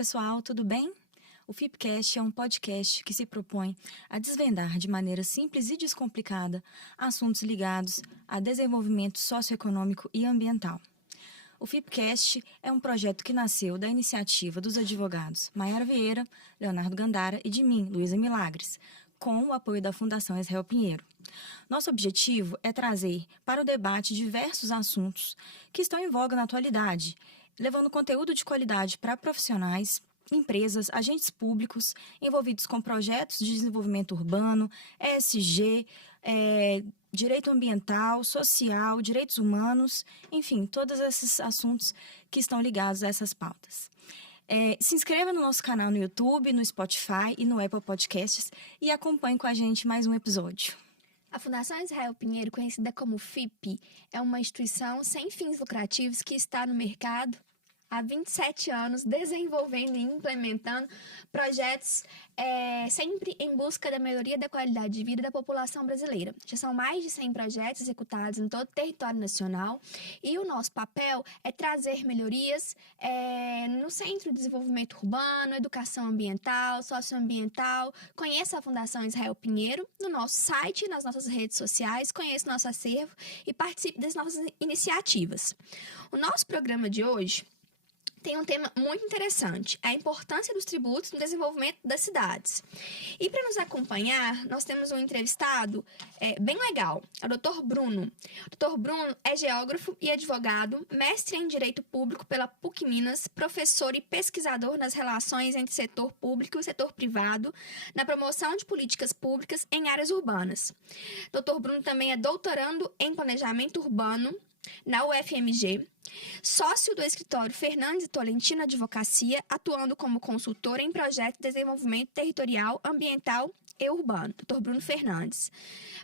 pessoal, tudo bem? O FIPcast é um podcast que se propõe a desvendar de maneira simples e descomplicada assuntos ligados a desenvolvimento socioeconômico e ambiental. O FIPcast é um projeto que nasceu da iniciativa dos advogados Maiara Vieira, Leonardo Gandara e de mim, Luísa Milagres, com o apoio da Fundação Israel Pinheiro. Nosso objetivo é trazer para o debate diversos assuntos que estão em voga na atualidade, levando conteúdo de qualidade para profissionais, empresas, agentes públicos envolvidos com projetos de desenvolvimento urbano, ESG, direito ambiental, social, direitos humanos, enfim, todos esses assuntos que estão ligados a essas pautas. Se inscreva no nosso canal no YouTube, no Spotify e no Apple Podcasts e acompanhe com a gente mais um episódio. A Fundação Israel Pinheiro, conhecida como FIP, é uma instituição sem fins lucrativos que está no mercado há 27 anos, desenvolvendo e implementando projetos sempre em busca da melhoria da qualidade de vida da população brasileira. Já são mais de 100 projetos executados em todo o território nacional e o nosso papel é trazer melhorias no Centro de Desenvolvimento Urbano, Educação Ambiental, Socioambiental. Conheça a Fundação Israel Pinheiro no nosso site, nas nossas redes sociais, conheça o nosso acervo e participe das nossas iniciativas. O nosso programa de hoje tem um tema muito interessante, a importância dos tributos no desenvolvimento das cidades. E para nos acompanhar, nós temos um entrevistado bem legal, é o Dr. Bruno. O Dr. Bruno é geógrafo e advogado, mestre em Direito Público pela PUC Minas, professor e pesquisador nas relações entre setor público e setor privado, na promoção de políticas públicas em áreas urbanas. Dr. Bruno também é doutorando em Planejamento Urbano na UFMG, sócio do escritório Fernandes e Tolentino Advocacia, atuando como consultor em projetos de desenvolvimento territorial, ambiental e urbano. Dr. Bruno Fernandes.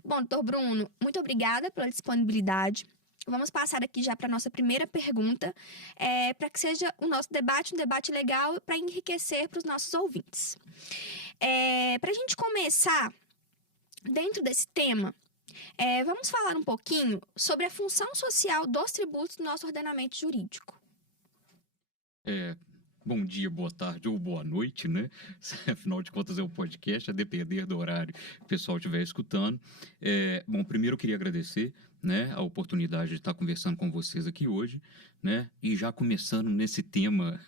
Bom, Dr. Bruno, muito obrigada pela disponibilidade. Vamos passar aqui já para a nossa primeira pergunta, para que seja o nosso debate um debate legal para enriquecer para os nossos ouvintes. Para a gente começar, dentro desse tema, vamos falar um pouquinho sobre a função social dos tributos no nosso ordenamento jurídico. Bom dia, boa tarde ou boa noite, né? Afinal de contas é um podcast, a depender do horário que o pessoal estiver escutando. Bom, primeiro eu queria agradecer, né, a oportunidade de estar conversando com vocês aqui hoje, né? E já começando nesse tema,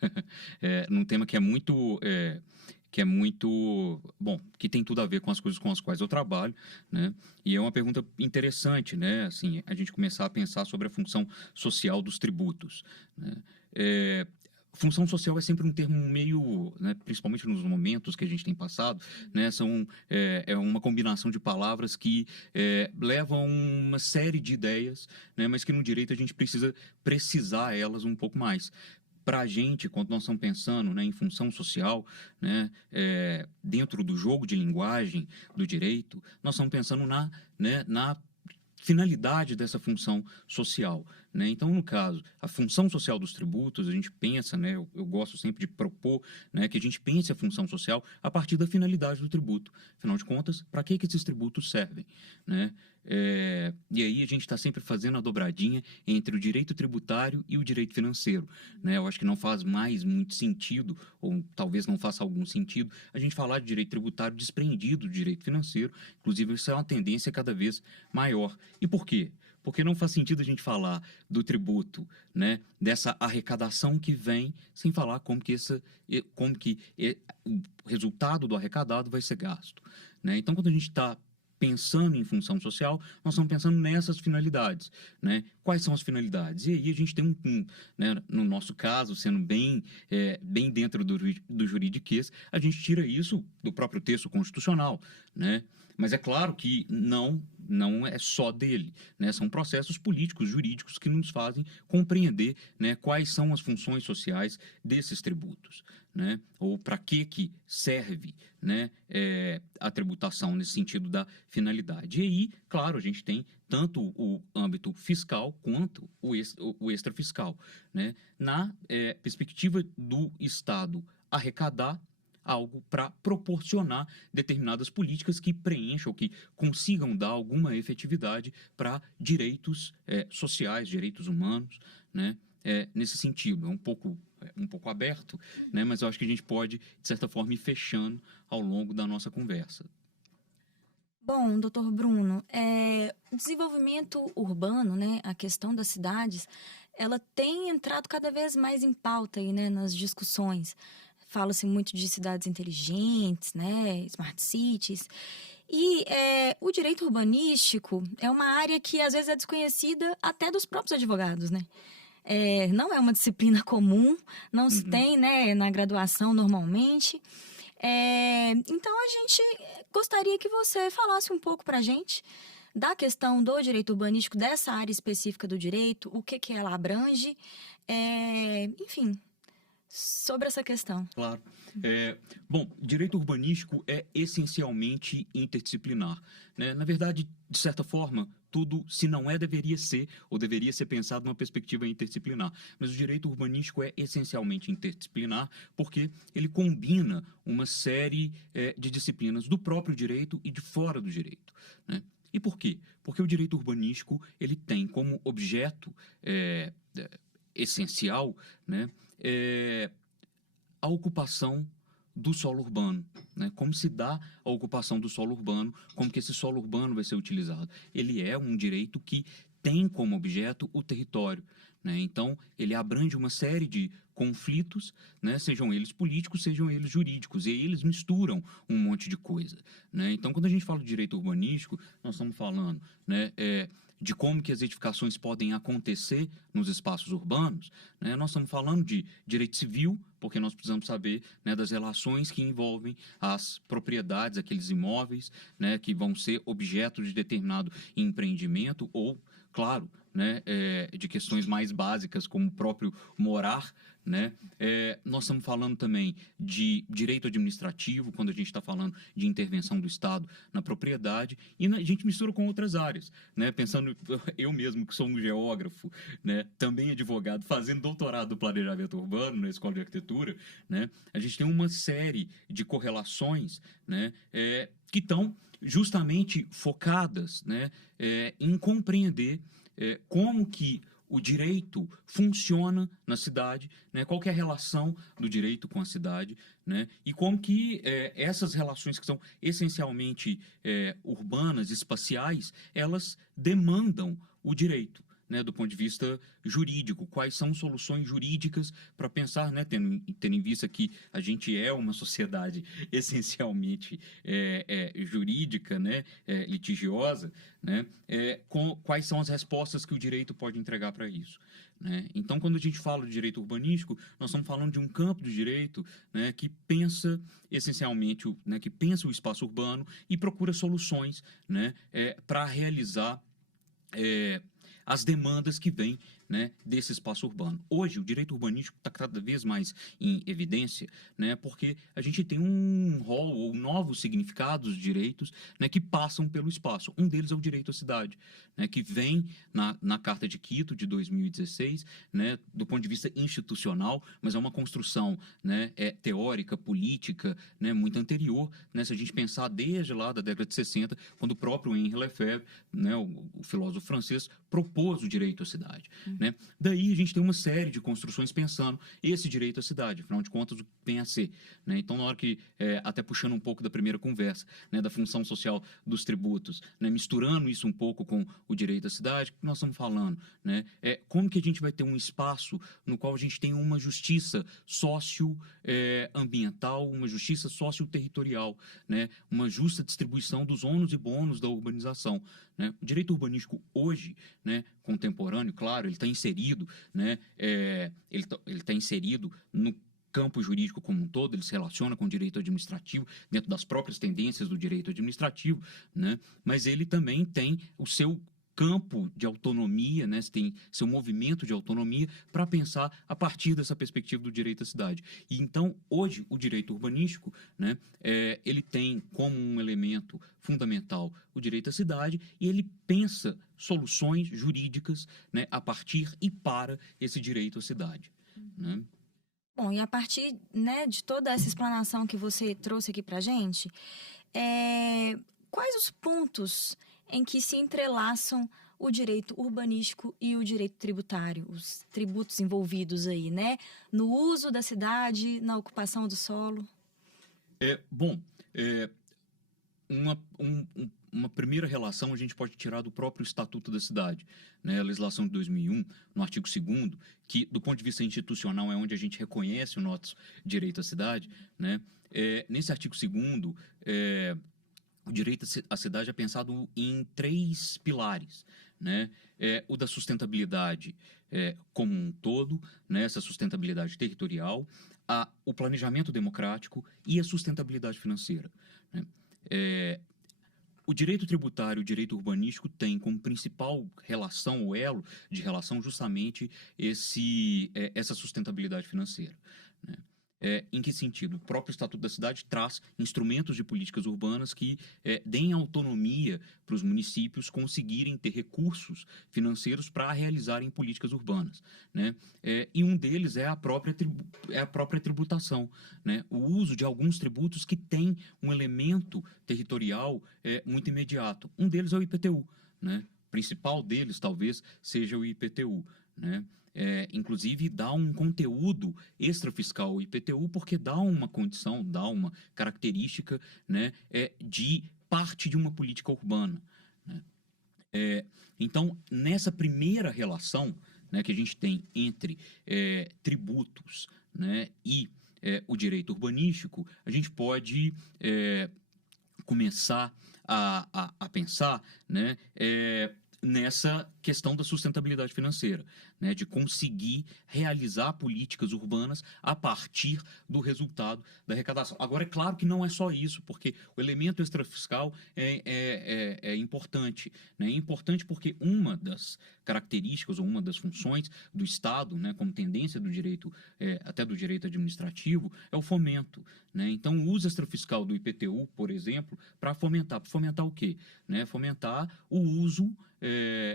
num tema que é muito bom, que tem tudo a ver com as coisas com as quais eu trabalho, né? E é uma pergunta interessante, né? Assim, a gente começar a pensar sobre a função social dos tributos, né? Função social é sempre um termo meio, né, principalmente nos momentos que a gente tem passado, né, é uma combinação de palavras que levam a uma série de ideias, né, mas que no direito a gente precisa precisar elas um pouco mais. Para a gente, quando nós estamos pensando, né, em função social, né, dentro do jogo de linguagem do direito, nós estamos pensando na finalidade dessa função social, né? Então, no caso, a função social dos tributos, a gente pensa, né, eu gosto sempre de propor, né, que a gente pense a função social a partir da finalidade do tributo. Afinal de contas, para que esses tributos servem, né? E aí a gente está sempre fazendo a dobradinha entre o direito tributário e o direito financeiro, né? Eu acho que não faz mais muito sentido, ou talvez não faça algum sentido, a gente falar de direito tributário desprendido do direito financeiro. Inclusive, isso é uma tendência cada vez maior. E por quê? Porque não faz sentido a gente falar do tributo, né, dessa arrecadação que vem, sem falar como que o resultado do arrecadado vai ser gasto, né? Então, quando a gente está pensando em função social, nós estamos pensando nessas finalidades, né? Quais são as finalidades? E aí a gente tem né, no nosso caso, sendo bem dentro do juridiquês, a gente tira isso do próprio texto constitucional, né? Mas é claro que não é só dele, né? São processos políticos, jurídicos que nos fazem compreender, né, quais são as funções sociais desses tributos, né? Ou para que serve, né, a tributação nesse sentido da finalidade. E aí, claro, a gente tem tanto o âmbito fiscal quanto o extrafiscal, né? Na perspectiva do Estado arrecadar algo para proporcionar determinadas políticas que preencham, que consigam dar alguma efetividade para direitos sociais, direitos humanos, né? Nesse sentido. É um pouco um pouco aberto, né? Mas eu acho que a gente pode, de certa forma, ir fechando ao longo da nossa conversa. Bom, doutor Bruno, o desenvolvimento urbano, né, a questão das cidades, ela tem entrado cada vez mais em pauta aí, né, nas discussões. Fala-se muito de cidades inteligentes, né, smart cities. E o direito urbanístico é uma área que às vezes é desconhecida até dos próprios advogados, né? Não é uma disciplina comum, não se tem, né, na graduação normalmente. Então, a gente gostaria que você falasse um pouco para a gente da questão do direito urbanístico, dessa área específica do direito, o que ela abrange, enfim, sobre essa questão. Claro. Bom, direito urbanístico é essencialmente interdisciplinar, né? Na verdade, de certa forma, tudo, se não deveria ser, ou deveria ser pensado numa perspectiva interdisciplinar. Mas o direito urbanístico é essencialmente interdisciplinar porque ele combina uma série de disciplinas do próprio direito e de fora do direito, né? E por quê? Porque o direito urbanístico ele tem como objeto essencial, né, a ocupação do solo urbano, né? Como se dá a ocupação do solo urbano, como que esse solo urbano vai ser utilizado. Ele é um direito que tem como objeto o território, né? Então, ele abrange uma série de conflitos, né? Sejam eles políticos, sejam eles jurídicos, e aí eles misturam um monte de coisa, né? Então, quando a gente fala de direito urbanístico, nós estamos falando, né, de como que as edificações podem acontecer nos espaços urbanos, né? Nós estamos falando de direito civil, porque nós precisamos saber, né, das relações que envolvem as propriedades, aqueles imóveis, né, que vão ser objeto de determinado empreendimento ou, claro, né, de questões mais básicas como o próprio morar, né? Nós estamos falando também de direito administrativo, quando a gente está falando de intervenção do Estado na propriedade, e a gente mistura com outras áreas, né? Pensando, eu mesmo que sou um geógrafo, né, também advogado, fazendo doutorado do planejamento urbano na Escola de Arquitetura, né? A gente tem uma série de correlações, né, que estão justamente focadas, né, em compreender como que o direito funciona na cidade, né? Qual que é a relação do direito com a cidade, né? E como que essas relações que são essencialmente urbanas, espaciais, elas demandam o direito, né, do ponto de vista jurídico, quais são soluções jurídicas para pensar, né, tendo em vista que a gente é uma sociedade essencialmente jurídica, né, litigiosa, né, quais são as respostas que o direito pode entregar para isso, né? Então, quando a gente fala de direito urbanístico, nós estamos falando de um campo do direito, né, que pensa essencialmente, né, que pensa o espaço urbano e procura soluções, né, para realizar as demandas que vêm, né, desse espaço urbano. Hoje, o direito urbanístico está cada vez mais em evidência, né, porque a gente tem um rol ou novos significados de direitos, né, que passam pelo espaço. Um deles é o direito à cidade, né, que vem na Carta de Quito de 2016, né, do ponto de vista institucional, mas é uma construção, né, teórica, política, né, muito anterior, né, se a gente pensar desde lá da década de 60, quando o próprio Henri Lefebvre, né, o filósofo francês, propôs o direito à cidade. Né? Daí a gente tem uma série de construções pensando esse direito à cidade, afinal de contas, o que vem a ser, né? Então, na hora que, até puxando um pouco da primeira conversa, né, da função social dos tributos, né, misturando isso um pouco com o direito à cidade, o que nós estamos falando? Né? Como que a gente vai ter um espaço no qual a gente tem uma justiça socioambiental, uma justiça socioterritorial, né? Uma justa distribuição dos ônus e bônus da urbanização, né? O direito urbanístico hoje, né, contemporâneo, claro, ele está inserido, né, ele tá inserido no campo jurídico como um todo, ele se relaciona com o direito administrativo, dentro das próprias tendências do direito administrativo, né, mas ele também tem o seu campo de autonomia, né, tem seu movimento de autonomia para pensar a partir dessa perspectiva do direito à cidade. E então, hoje, o direito urbanístico, né, ele tem como um elemento fundamental o direito à cidade e ele pensa soluções jurídicas, né, a partir e para esse direito à cidade, né? Bom, e a partir, né, de toda essa explanação que você trouxe aqui para a gente, quais os pontos em que se entrelaçam o direito urbanístico e o direito tributário, os tributos envolvidos aí, né? No uso da cidade, na ocupação do solo. Bom, uma primeira relação a gente pode tirar do próprio Estatuto da Cidade, né? A legislação de 2001, no artigo 2º, que do ponto de vista institucional é onde a gente reconhece o nosso direito à cidade, né? Nesse artigo 2º, o direito à cidade é pensado em 3 pilares, né? O da sustentabilidade como um todo, né? Essa sustentabilidade territorial, o planejamento democrático e a sustentabilidade financeira, né? O direito tributário e o direito urbanístico têm como principal relação, ou elo de relação, justamente essa sustentabilidade financeira, né? Em que sentido? O próprio Estatuto da Cidade traz instrumentos de políticas urbanas que deem autonomia para os municípios conseguirem ter recursos financeiros para realizarem políticas urbanas, né? E um deles é a própria tributação, né? O uso de alguns tributos que têm um elemento territorial muito imediato. Um deles é o IPTU, né? O principal deles, talvez, seja o IPTU, né? Inclusive, dá um conteúdo extrafiscal ao IPTU, porque dá uma condição, dá uma característica, né, de parte de uma política urbana, né? Então, nessa primeira relação, né, que a gente tem entre tributos, né, e o direito urbanístico, a gente pode começar a pensar, né, nessa questão da sustentabilidade financeira, né, de conseguir realizar políticas urbanas a partir do resultado da arrecadação. Agora, é claro que não é só isso, porque o elemento extrafiscal é importante, né? É importante porque uma das características ou uma das funções do Estado, né, como tendência do direito, até do direito administrativo, é o fomento, né? Então, o uso extrafiscal do IPTU, por exemplo, para fomentar. Para fomentar o quê? Né? Fomentar o uso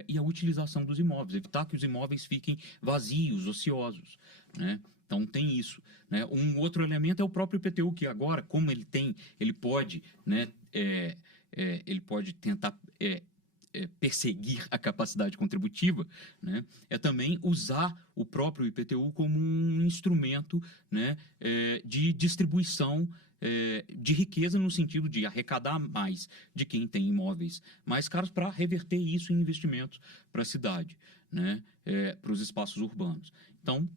e a utilização dos imóveis, evitar que os imóveis fiquem vazios, ociosos, né? Então tem isso, né? Um outro elemento é o próprio IPTU, que agora, como ele pode, né, ele pode tentar perseguir a capacidade contributiva, né? É também usar o próprio IPTU como um instrumento, né, de distribuição de riqueza, no sentido de arrecadar mais de quem tem imóveis mais caros para reverter isso em investimentos para a cidade, né, para os espaços urbanos. Então,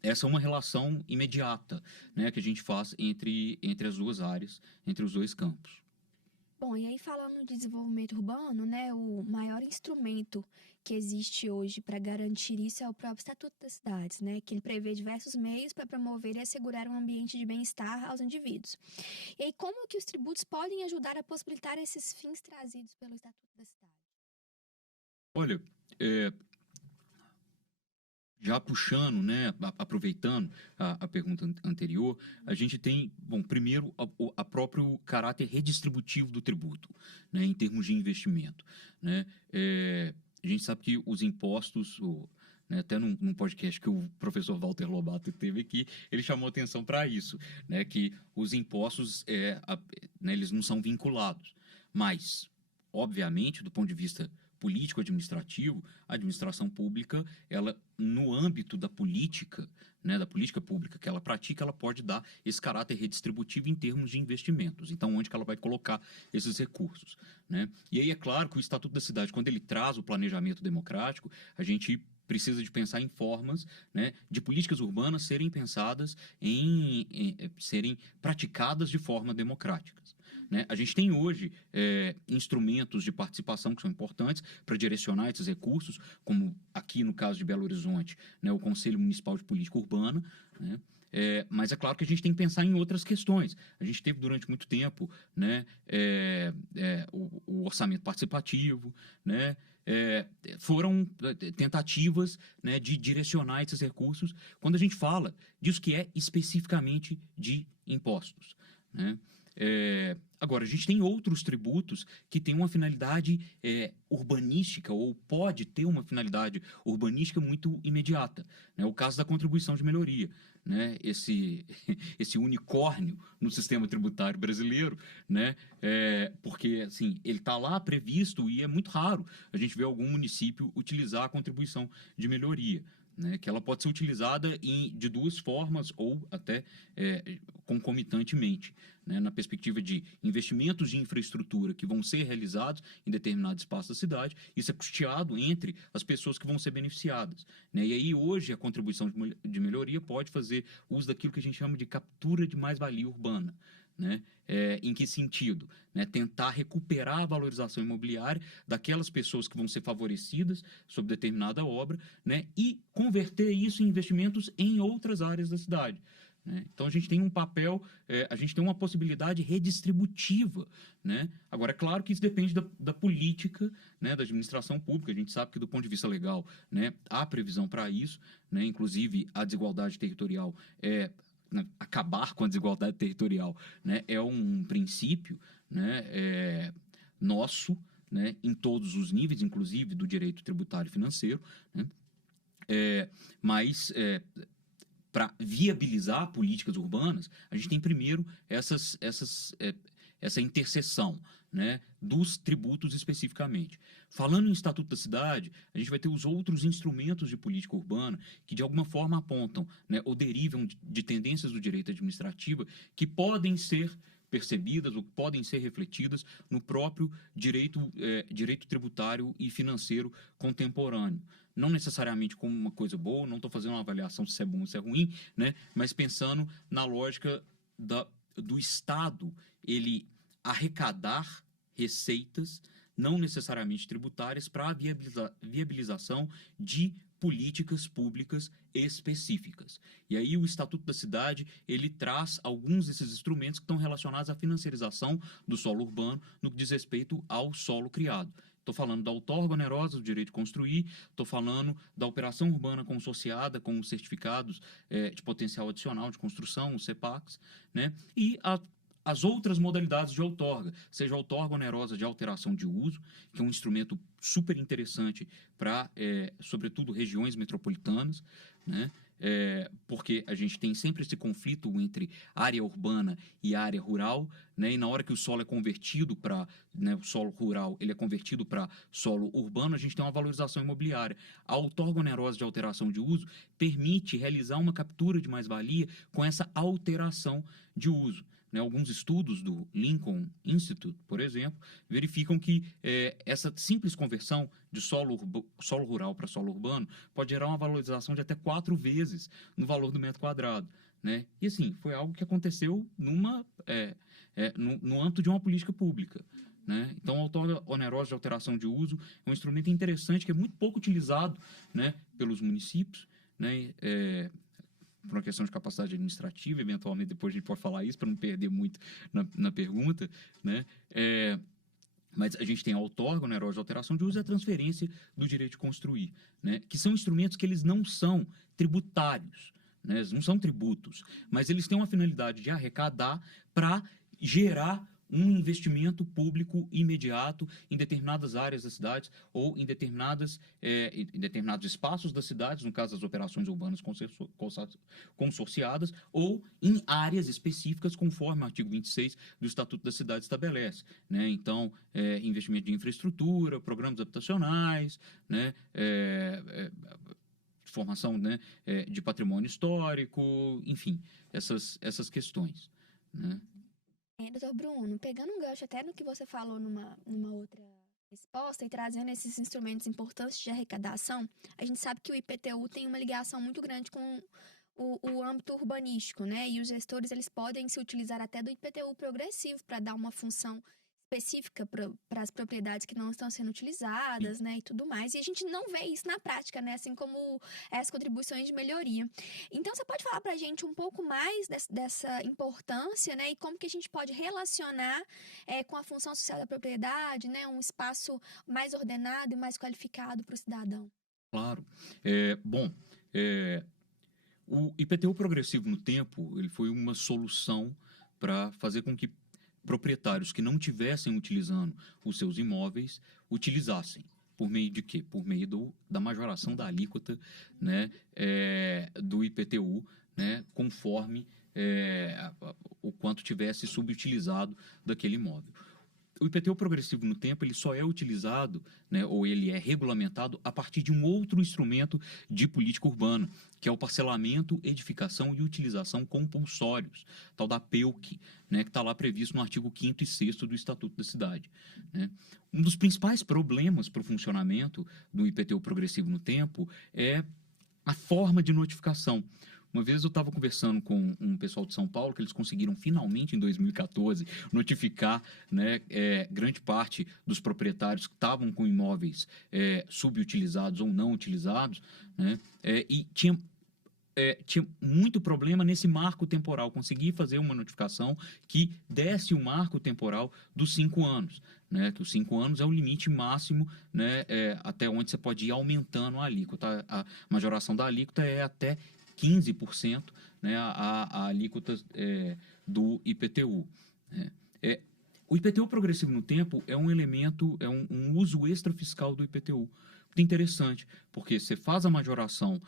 essa é uma relação imediata, né, que a gente faz entre as duas áreas, entre os dois campos. Bom, e aí falando de desenvolvimento urbano, né, o maior instrumento que existe hoje para garantir isso é o próprio Estatuto das Cidades, né, que ele prevê diversos meios para promover e assegurar um ambiente de bem-estar aos indivíduos. E aí, como que os tributos podem ajudar a possibilitar esses fins trazidos pelo Estatuto da Cidade? Olha, já puxando, né, aproveitando a pergunta anterior, a gente tem, bom, primeiro, a próprio caráter redistributivo do tributo, né, em termos de investimento, né? A gente sabe que os impostos, né, até num podcast que o professor Walter Lobato teve aqui, ele chamou atenção para isso, né, que os impostos, né, eles não são vinculados, mas, obviamente, do ponto de vista político-administrativo, a administração pública, ela, no âmbito da política, né, da política pública que ela pratica, ela pode dar esse caráter redistributivo em termos de investimentos. Então, onde que ela vai colocar esses recursos, né? E aí é claro que o Estatuto da Cidade, quando ele traz o planejamento democrático, a gente precisa de pensar em formas, né, de políticas urbanas serem pensadas serem praticadas de forma democrática, né? A gente tem hoje instrumentos de participação que são importantes para direcionar esses recursos, como aqui no caso de Belo Horizonte, né, o Conselho Municipal de Política Urbana, né? Mas é claro que a gente tem que pensar em outras questões. A gente teve durante muito tempo, né, o orçamento participativo, né? Foram tentativas, né, de direcionar esses recursos quando a gente fala disso que é especificamente de impostos, né? Agora, a gente tem outros tributos que têm uma finalidade urbanística, ou pode ter uma finalidade urbanística muito imediata, né? O caso da contribuição de melhoria, né? Esse unicórnio no sistema tributário brasileiro, né? Porque assim, ele está lá previsto e é muito raro a gente ver algum município utilizar a contribuição de melhoria, né, que ela pode ser utilizada de duas formas ou até concomitantemente, né, na perspectiva de investimentos de infraestrutura que vão ser realizados em determinado espaço da cidade. Isso é custeado entre as pessoas que vão ser beneficiadas, né, e aí hoje a contribuição de melhoria pode fazer uso daquilo que a gente chama de captura de mais-valia urbana, né? Em que sentido? Né? Tentar recuperar a valorização imobiliária daquelas pessoas que vão ser favorecidas sob determinada obra, né? E converter isso em investimentos em outras áreas da cidade, né? Então a gente tem um papel, a gente tem uma possibilidade redistributiva, né? Agora, é claro que isso depende da política, né, da administração pública. A gente sabe que do ponto de vista legal, né, há previsão para isso, né? Inclusive a desigualdade territorial acabar com a desigualdade territorial, né, é um princípio, né, nosso, né, em todos os níveis, inclusive do direito tributário e financeiro, né, mas para viabilizar políticas urbanas, a gente tem primeiro essa interseção, né, dos tributos especificamente. Falando em Estatuto da Cidade, a gente vai ter os outros instrumentos de política urbana que, de alguma forma, apontam, né, ou derivam de tendências do direito administrativo que podem ser percebidas ou podem ser refletidas no próprio direito tributário e financeiro contemporâneo. Não necessariamente como uma coisa boa, não estou fazendo uma avaliação se é bom ou se é ruim, né, mas pensando na lógica do Estado, ele arrecadar receitas não necessariamente tributárias para a viabilização de políticas públicas específicas. E aí o Estatuto da Cidade, ele traz alguns desses instrumentos que estão relacionados à financiarização do solo urbano no que diz respeito ao solo criado. Estou falando da outorga onerosa do direito de construir, estou falando da operação urbana consorciada com os certificados de potencial adicional de construção, os CEPACs, né? E as outras modalidades de outorga, seja a outorga onerosa de alteração de uso, que é um instrumento super interessante para, sobretudo, regiões metropolitanas, né? Porque a gente tem sempre esse conflito entre área urbana e área rural, né? E na hora que o solo é convertido para, né, o solo rural, ele é convertido para solo urbano, a gente tem uma valorização imobiliária. A outorga onerosa de alteração de uso permite realizar uma captura de mais-valia com essa alteração de uso, né? Alguns estudos do Lincoln Institute, por exemplo, verificam que essa simples conversão de solo rural para solo urbano pode gerar uma valorização de até 4 vezes no valor do metro quadrado, né? E assim, foi algo que aconteceu no âmbito de uma política pública, né? Então, a outorga onerosa de alteração de uso é um instrumento interessante que é muito pouco utilizado, né, pelos municípios, né? Por uma questão de capacidade administrativa, eventualmente depois a gente pode falar isso para não perder muito na pergunta, né? Mas a gente tem a outorga onerosa de alteração de uso e a transferência do direito de construir, né? Que são instrumentos que eles não são tributários, né? Eles não são tributos, mas eles têm uma finalidade de arrecadar para gerar um investimento público imediato em determinadas áreas das cidades ou em determinados espaços das cidades, no caso das operações urbanas consorciadas, ou em áreas específicas, conforme o artigo 26 do Estatuto da Cidade estabelece, né? Então, investimento de infraestrutura, programas habitacionais, né? Formação, né, de patrimônio histórico, enfim, essas questões, né? Doutor Bruno, pegando um gancho até no que você falou numa outra resposta e trazendo esses instrumentos importantes de arrecadação, a gente sabe que o IPTU tem uma ligação muito grande com o âmbito urbanístico, né? E os gestores, eles podem se utilizar até do IPTU progressivo para dar uma função específica para as propriedades que não estão sendo utilizadas, né, e tudo mais. E a gente não vê isso na prática, né, assim como as contribuições de melhoria. Então, você pode falar para a gente um pouco mais dessa importância, né, e como que a gente pode relacionar com a função social da propriedade, né, um espaço mais ordenado e mais qualificado para o cidadão? Claro. O IPTU progressivo no tempo, ele foi uma solução para fazer com que proprietários que não tivessem utilizando os seus imóveis utilizassem. Por meio de quê? Por meio da majoração da alíquota, né, do IPTU, né, conforme o quanto tivesse subutilizado daquele imóvel. O IPTU progressivo no tempo ele só é utilizado, né, ou ele é regulamentado a partir de um outro instrumento de política urbana, que é o parcelamento, edificação e utilização compulsórios, tal da PEUC, né, que está lá previsto no artigo 5º e 6º do Estatuto da Cidade, né. Um dos principais problemas para o funcionamento do IPTU progressivo no tempo é a forma de notificação. Uma vez eu estava conversando com um pessoal de São Paulo que eles conseguiram finalmente em 2014 notificar, né, grande parte dos proprietários que estavam com imóveis subutilizados ou não utilizados, né, e tinha muito problema nesse marco temporal, conseguir fazer uma notificação que desse o marco temporal dos 5 anos, né, que os 5 anos é o limite máximo, né, até onde você pode ir aumentando a alíquota. A majoração da alíquota é até 15%, né, a alíquota do IPTU. Né. O IPTU progressivo no tempo é um elemento, é um uso extrafiscal do IPTU. Muito interessante, porque você faz a majoração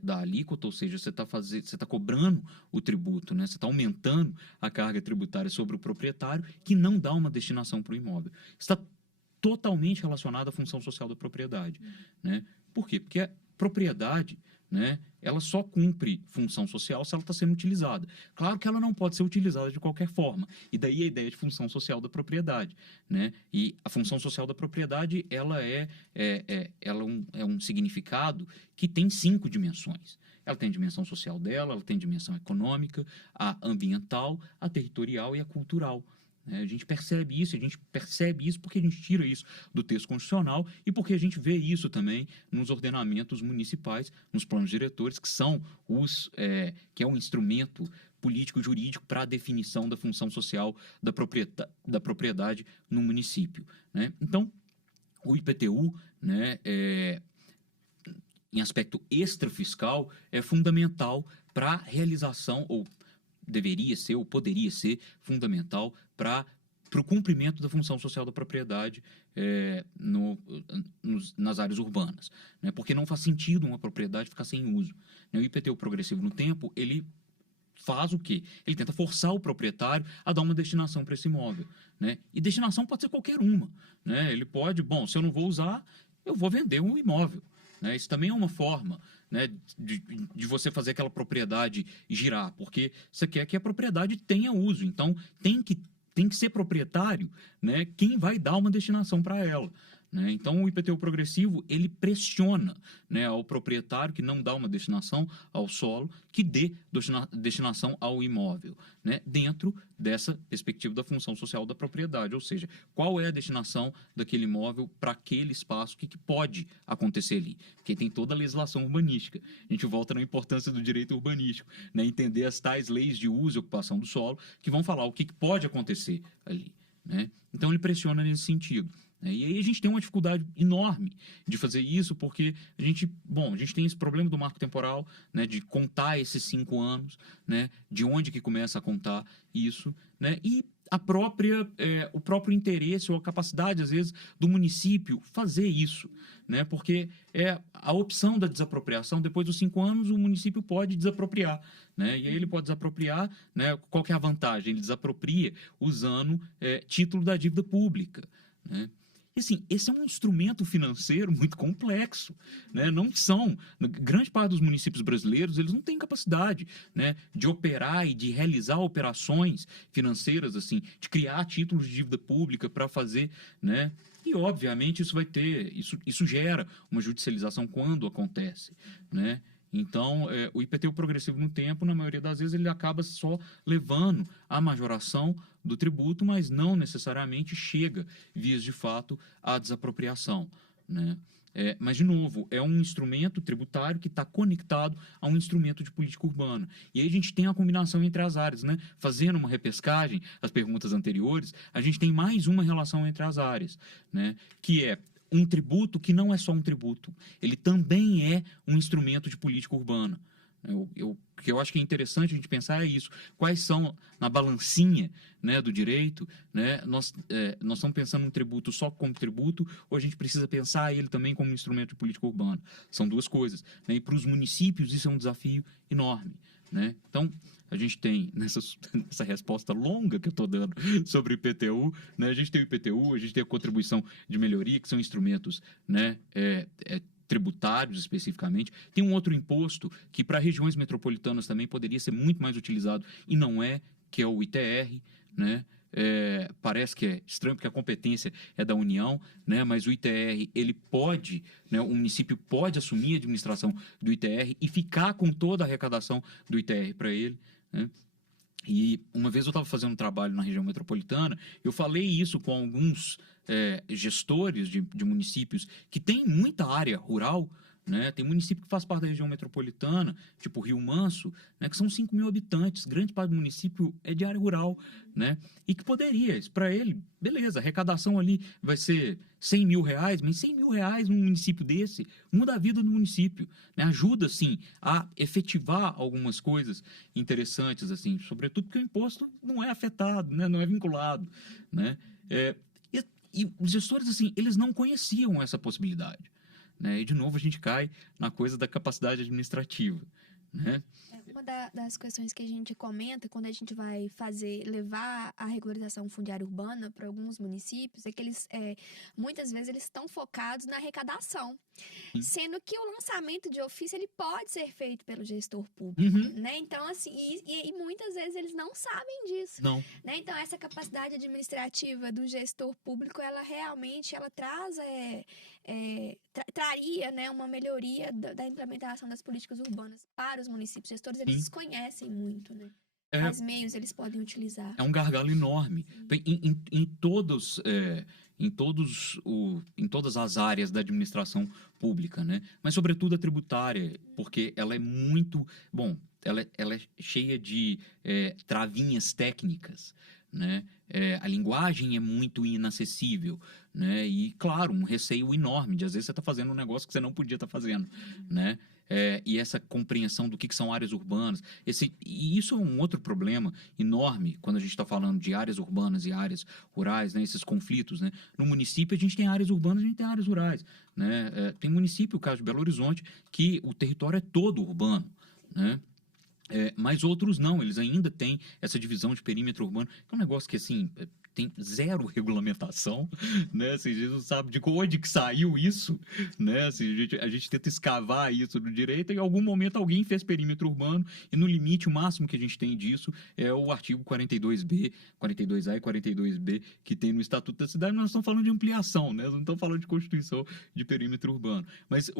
da alíquota, ou seja, você está cobrando o tributo, né, você está aumentando a carga tributária sobre o proprietário, que não dá uma destinação para o imóvel. Está totalmente relacionado à função social da propriedade. Né? Por quê? Porque a propriedade, né, ela só cumpre função social se ela está sendo utilizada. Claro que ela não pode ser utilizada de qualquer forma, e daí a ideia de função social da propriedade. Né? E a função social da propriedade ela é um significado que tem 5 dimensões. Ela tem a dimensão social dela, ela tem a dimensão econômica, a ambiental, a territorial e a cultural. A gente percebe isso porque a gente tira isso do texto constitucional e porque a gente vê isso também nos ordenamentos municipais, nos planos diretores, que é um instrumento político-jurídico para a definição da função social da propriedade no município. Né? Então, o IPTU, né, em aspecto extrafiscal, é fundamental para a realização, ou deveria ser, ou poderia ser, fundamental para o cumprimento da função social da propriedade nas áreas urbanas. Né? Porque não faz sentido uma propriedade ficar sem uso. Né? O IPTU progressivo no tempo, ele faz o quê? Ele tenta forçar o proprietário a dar uma destinação para esse imóvel. Né? E destinação pode ser qualquer uma. Né? Ele pode, se eu não vou usar, eu vou vender um imóvel. Né? Isso também é uma forma, né, de você fazer aquela propriedade girar, porque você quer que a propriedade tenha uso. Então, tem que ser proprietário, né, quem vai dar uma destinação para ela. Né? Então, o IPTU progressivo, ele pressiona, né, ao proprietário que não dá uma destinação ao solo, que dê destinação ao imóvel, né, dentro dessa perspectiva da função social da propriedade, ou seja, qual é a destinação daquele imóvel para aquele espaço, o que pode acontecer ali, porque tem toda a legislação urbanística. A gente volta na importância do direito urbanístico, né, entender as tais leis de uso e ocupação do solo, que vão falar o que pode acontecer ali. Né? Então, ele pressiona nesse sentido. E aí a gente tem uma dificuldade enorme de fazer isso, porque a gente tem esse problema do marco temporal, né, de contar esses 5 anos, né, de onde que começa a contar isso, né, e o próprio interesse ou a capacidade, às vezes, do município fazer isso, né, porque a opção da desapropriação, depois dos 5 anos, o município pode desapropriar, né, e aí ele pode desapropriar, né, qual que é a vantagem? Ele desapropria usando título da dívida pública, né. E, assim, esse é um instrumento financeiro muito complexo, né? Grande parte dos municípios brasileiros, eles não têm capacidade, né, de operar e de realizar operações financeiras, assim, de criar títulos de dívida pública para fazer, né? E, obviamente, isso gera uma judicialização quando acontece, né? Então, o IPTU progressivo no tempo, na maioria das vezes, ele acaba só levando à majoração do tributo, mas não necessariamente chega, vias de fato, à desapropriação. Né? Mas, de novo, é um instrumento tributário que está conectado a um instrumento de política urbana. E aí a gente tem a combinação entre as áreas. Né? Fazendo uma repescagem, as perguntas anteriores, a gente tem mais uma relação entre as áreas, né? Que é um tributo que não é só um tributo, ele também é um instrumento de política urbana. O que eu acho que é interessante a gente pensar é isso. Quais são, na balancinha, né, do direito, né, nós estamos pensando em tributo só como tributo, ou a gente precisa pensar ele também como instrumento de política urbana. São duas coisas. Né, e para os municípios isso é um desafio enorme. Né? Então, a gente tem, nessa resposta longa que eu estou dando sobre o IPTU, né, a gente tem o IPTU, a gente tem a contribuição de melhoria, que são instrumentos, né, tributários especificamente. Tem um outro imposto que para regiões metropolitanas também poderia ser muito mais utilizado e não é, que é o ITR, né? Parece que é estranho porque a competência é da União, né? Mas o ITR, ele pode, né? O município pode assumir a administração do ITR e ficar com toda a arrecadação do ITR para ele, né? E uma vez eu estava fazendo um trabalho na região metropolitana, eu falei isso com alguns gestores de municípios que têm muita área rural, né? Tem município que faz parte da região metropolitana, tipo Rio Manso, né? Que são 5 mil habitantes, grande parte do município é de área rural, né? E que poderia, para ele, beleza, a arrecadação ali vai ser 100 mil reais, mas 100 mil reais num município desse muda a vida do município, né? Ajuda, sim, a efetivar algumas coisas interessantes, assim, sobretudo porque o imposto não é afetado, né? Não é vinculado, né? E os gestores, assim, eles não conheciam essa possibilidade. Né? E, de novo, a gente cai na coisa da capacidade administrativa. Né? Uma das questões que a gente comenta quando a gente vai levar a regularização fundiária urbana para alguns municípios é que eles, muitas vezes, eles estão focados na arrecadação. Sim. Sendo que o lançamento de ofício ele pode ser feito pelo gestor público. Uhum. Né? Então, assim, e muitas vezes eles não sabem disso. Não. Né? Então, essa capacidade administrativa do gestor público, ela realmente traz, traria, né, uma melhoria da implementação das políticas urbanas para os municípios. Os gestores, eles Sim. desconhecem muito, né? É. Quais meios eles podem utilizar. É um gargalo enorme. Em todas as áreas da administração pública, né? Mas, sobretudo, a tributária, porque ela é muito... Bom, ela é cheia de travinhas técnicas, né? A linguagem é muito inacessível, né? E, claro, um receio enorme de, às vezes, você está fazendo um negócio que você não podia estar fazendo, né? E essa compreensão do que são áreas urbanas. E isso é um outro problema enorme quando a gente está falando de áreas urbanas e áreas rurais, né? Esses conflitos, né? No município, a gente tem áreas urbanas, a gente tem áreas rurais, né? Tem município, o caso de Belo Horizonte, que o território é todo urbano, né? Mas outros não, eles ainda têm essa divisão de perímetro urbano, que é um negócio que, assim, tem zero regulamentação, né? Assim, a gente não sabe de onde que saiu isso, né? Assim, a gente tenta escavar isso do direito e em algum momento alguém fez perímetro urbano e no limite o máximo que a gente tem disso é o artigo 42B, 42A e 42B que tem no Estatuto da Cidade, mas nós estamos falando de ampliação, né? Nós não estamos falando de constituição de perímetro urbano. Mas,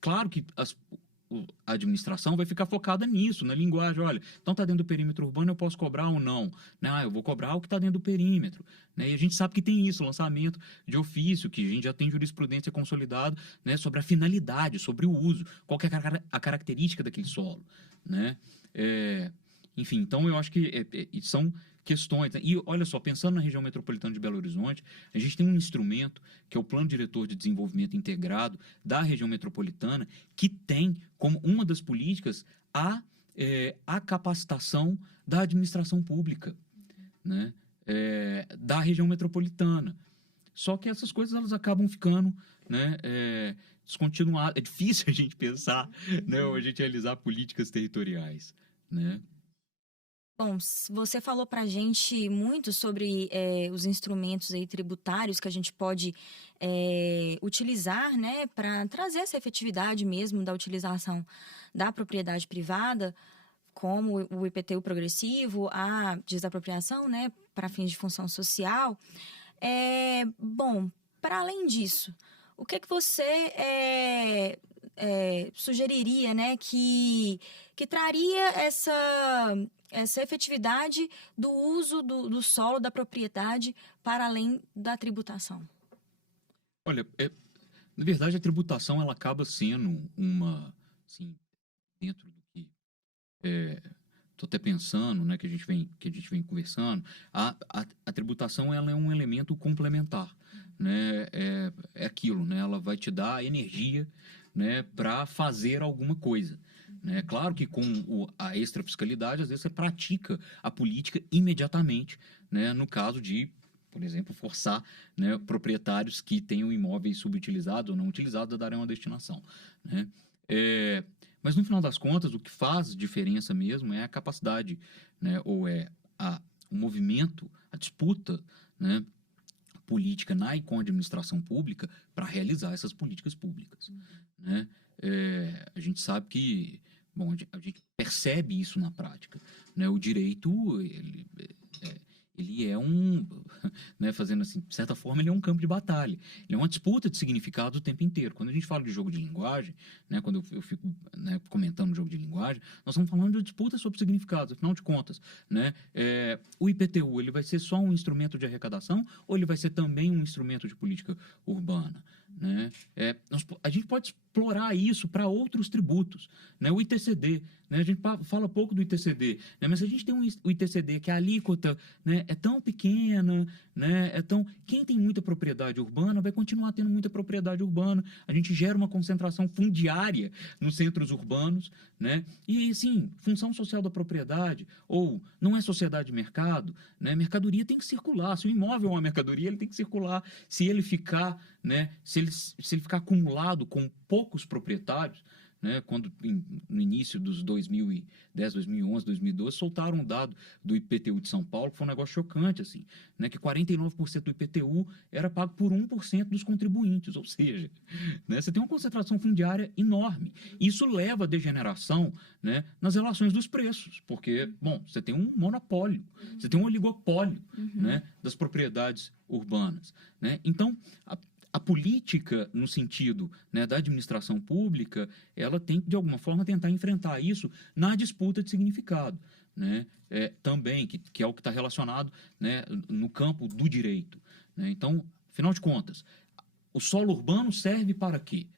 claro que a administração vai ficar focada nisso, na linguagem. Olha, então está dentro do perímetro urbano, eu posso cobrar ou não? Né? Eu vou cobrar o que está dentro do perímetro. Né? E a gente sabe que tem isso, lançamento de ofício, que a gente já tem jurisprudência consolidada, né, sobre a finalidade, sobre o uso, qual que é a característica daquele solo. Né? Enfim, então eu acho que são questões. Né? E olha só, pensando na região metropolitana de Belo Horizonte, a gente tem um instrumento que é o Plano Diretor de Desenvolvimento Integrado da região metropolitana, que tem como uma das políticas a capacitação da administração pública, né? Da região metropolitana. Só que essas coisas elas acabam ficando, né, descontinuadas. É difícil a gente pensar, né, ou a gente realizar políticas territoriais, né? Bom, você falou para a gente muito sobre os instrumentos aí tributários que a gente pode utilizar, né, para trazer essa efetividade mesmo da utilização da propriedade privada, como o IPTU progressivo, a desapropriação, né, para fins de função social. Bom, para além disso, o que você sugeriria, né, que traria essa efetividade do uso do solo, da propriedade, para além da tributação? Olha, na verdade, a tributação ela acaba sendo uma, assim, dentro do que estou até pensando, né, que a gente vem conversando, a tributação ela é um elemento complementar, né? É aquilo, né? Ela vai te dar energia, né, para fazer alguma coisa, né? Claro que com a extrafiscalidade, às vezes você pratica a política imediatamente, né? No caso de, por exemplo, forçar, né, proprietários que tenham imóveis subutilizados ou não utilizados a darem uma destinação, né? Mas, no final das contas, o que faz diferença mesmo é a capacidade, né, ou é o movimento, a disputa, né, política na e com a administração pública para realizar essas políticas públicas, né? A gente sabe que, bom, a gente percebe isso na prática, né? O direito, ele é né, fazendo assim, de certa forma, ele é um campo de batalha. Ele é uma disputa de significado o tempo inteiro. Quando a gente fala de jogo de linguagem, né, quando eu fico, né, comentando jogo de linguagem, nós estamos falando de disputa sobre significados, afinal de contas, né? O IPTU, ele vai ser só um instrumento de arrecadação ou ele vai ser também um instrumento de política urbana, né? A gente pode explorar isso para outros tributos, né? O ITCD, né? A gente fala pouco do ITCD, né? Mas a gente tem o ITCD que a alíquota, né, é tão pequena, né? Quem tem muita propriedade urbana vai continuar tendo muita propriedade urbana. A gente gera uma concentração fundiária nos centros urbanos, né? E assim, função social da propriedade, ou não é sociedade de mercado, né? Mercadoria tem que circular. Se o imóvel é uma mercadoria, ele tem que circular. Se ele ficar, né, se ele ficar acumulado com poucos proprietários, né, quando no início dos 2010, 2011, 2012, soltaram um dado do IPTU de São Paulo, que foi um negócio chocante, assim, né, que 49% do IPTU era pago por 1% dos contribuintes, ou seja, né, você tem uma concentração fundiária enorme. Isso leva à degeneração, né, nas relações dos preços, porque, bom, você tem um monopólio, você tem um oligopólio, né, das propriedades urbanas, né? Então, a política, no sentido, né, da administração pública, ela tem que, de alguma forma, tentar enfrentar isso na disputa de significado, né? Também, que é o que está relacionado, né, no campo do direito, né? Então, afinal de contas, o solo urbano serve para quê?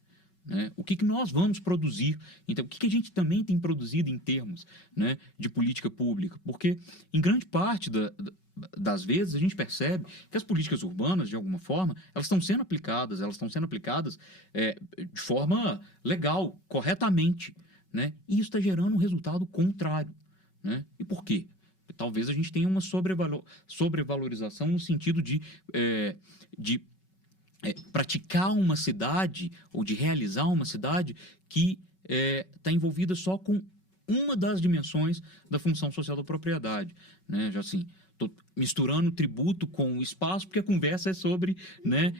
Né? O que nós vamos produzir? Então, o que a gente também tem produzido em termos, né, de política pública? Porque, em grande parte das vezes, a gente percebe que as políticas urbanas, de alguma forma, elas estão sendo aplicadas de forma legal, corretamente, né? E isso está gerando um resultado contrário, né? E por quê? Talvez a gente tenha uma sobrevalorização no sentido de praticar uma cidade ou de realizar uma cidade que está envolvida só com uma das dimensões da função social da propriedade, né? Já assim, estou misturando tributo com o espaço, porque a conversa é sobre, né,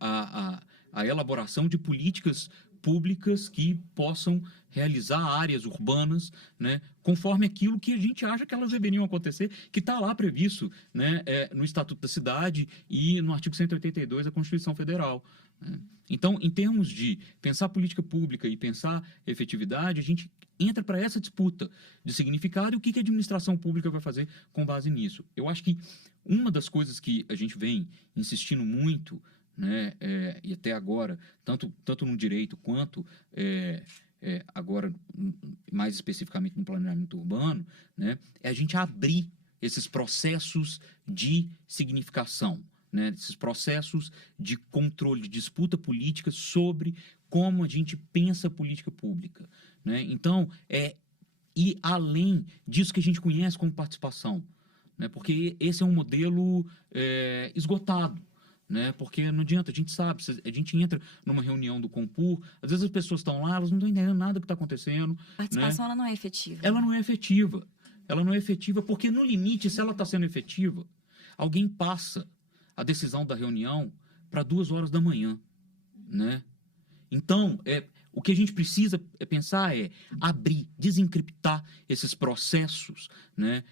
a elaboração de políticas públicas que possam realizar áreas urbanas, né, conforme aquilo que a gente acha que elas deveriam acontecer, que está lá previsto, né, no Estatuto da Cidade e no artigo 182 da Constituição Federal, né? Então, em termos de pensar política pública e pensar efetividade, a gente entra para essa disputa de significado e o que a administração pública vai fazer com base nisso. Eu acho que uma das coisas que a gente vem insistindo muito, né, e até agora, tanto no direito quanto agora, mais especificamente no planejamento urbano, né, é a gente abrir esses processos de significação, né, esses processos de controle, de disputa política sobre como a gente pensa a política pública, né? Então, ir além disso que a gente conhece como participação, né? Porque esse é um modelo esgotado, né? Porque não adianta, a gente sabe, a gente entra numa reunião do Compur, às vezes as pessoas estão lá, elas não estão entendendo nada do que está acontecendo. A participação, né? ela não é efetiva. Ela não é efetiva. Ela não é efetiva porque, no limite, se ela está sendo efetiva, alguém passa a decisão da reunião para 2 horas da manhã, né? Então, o que a gente precisa pensar é abrir, desencriptar esses processos, né,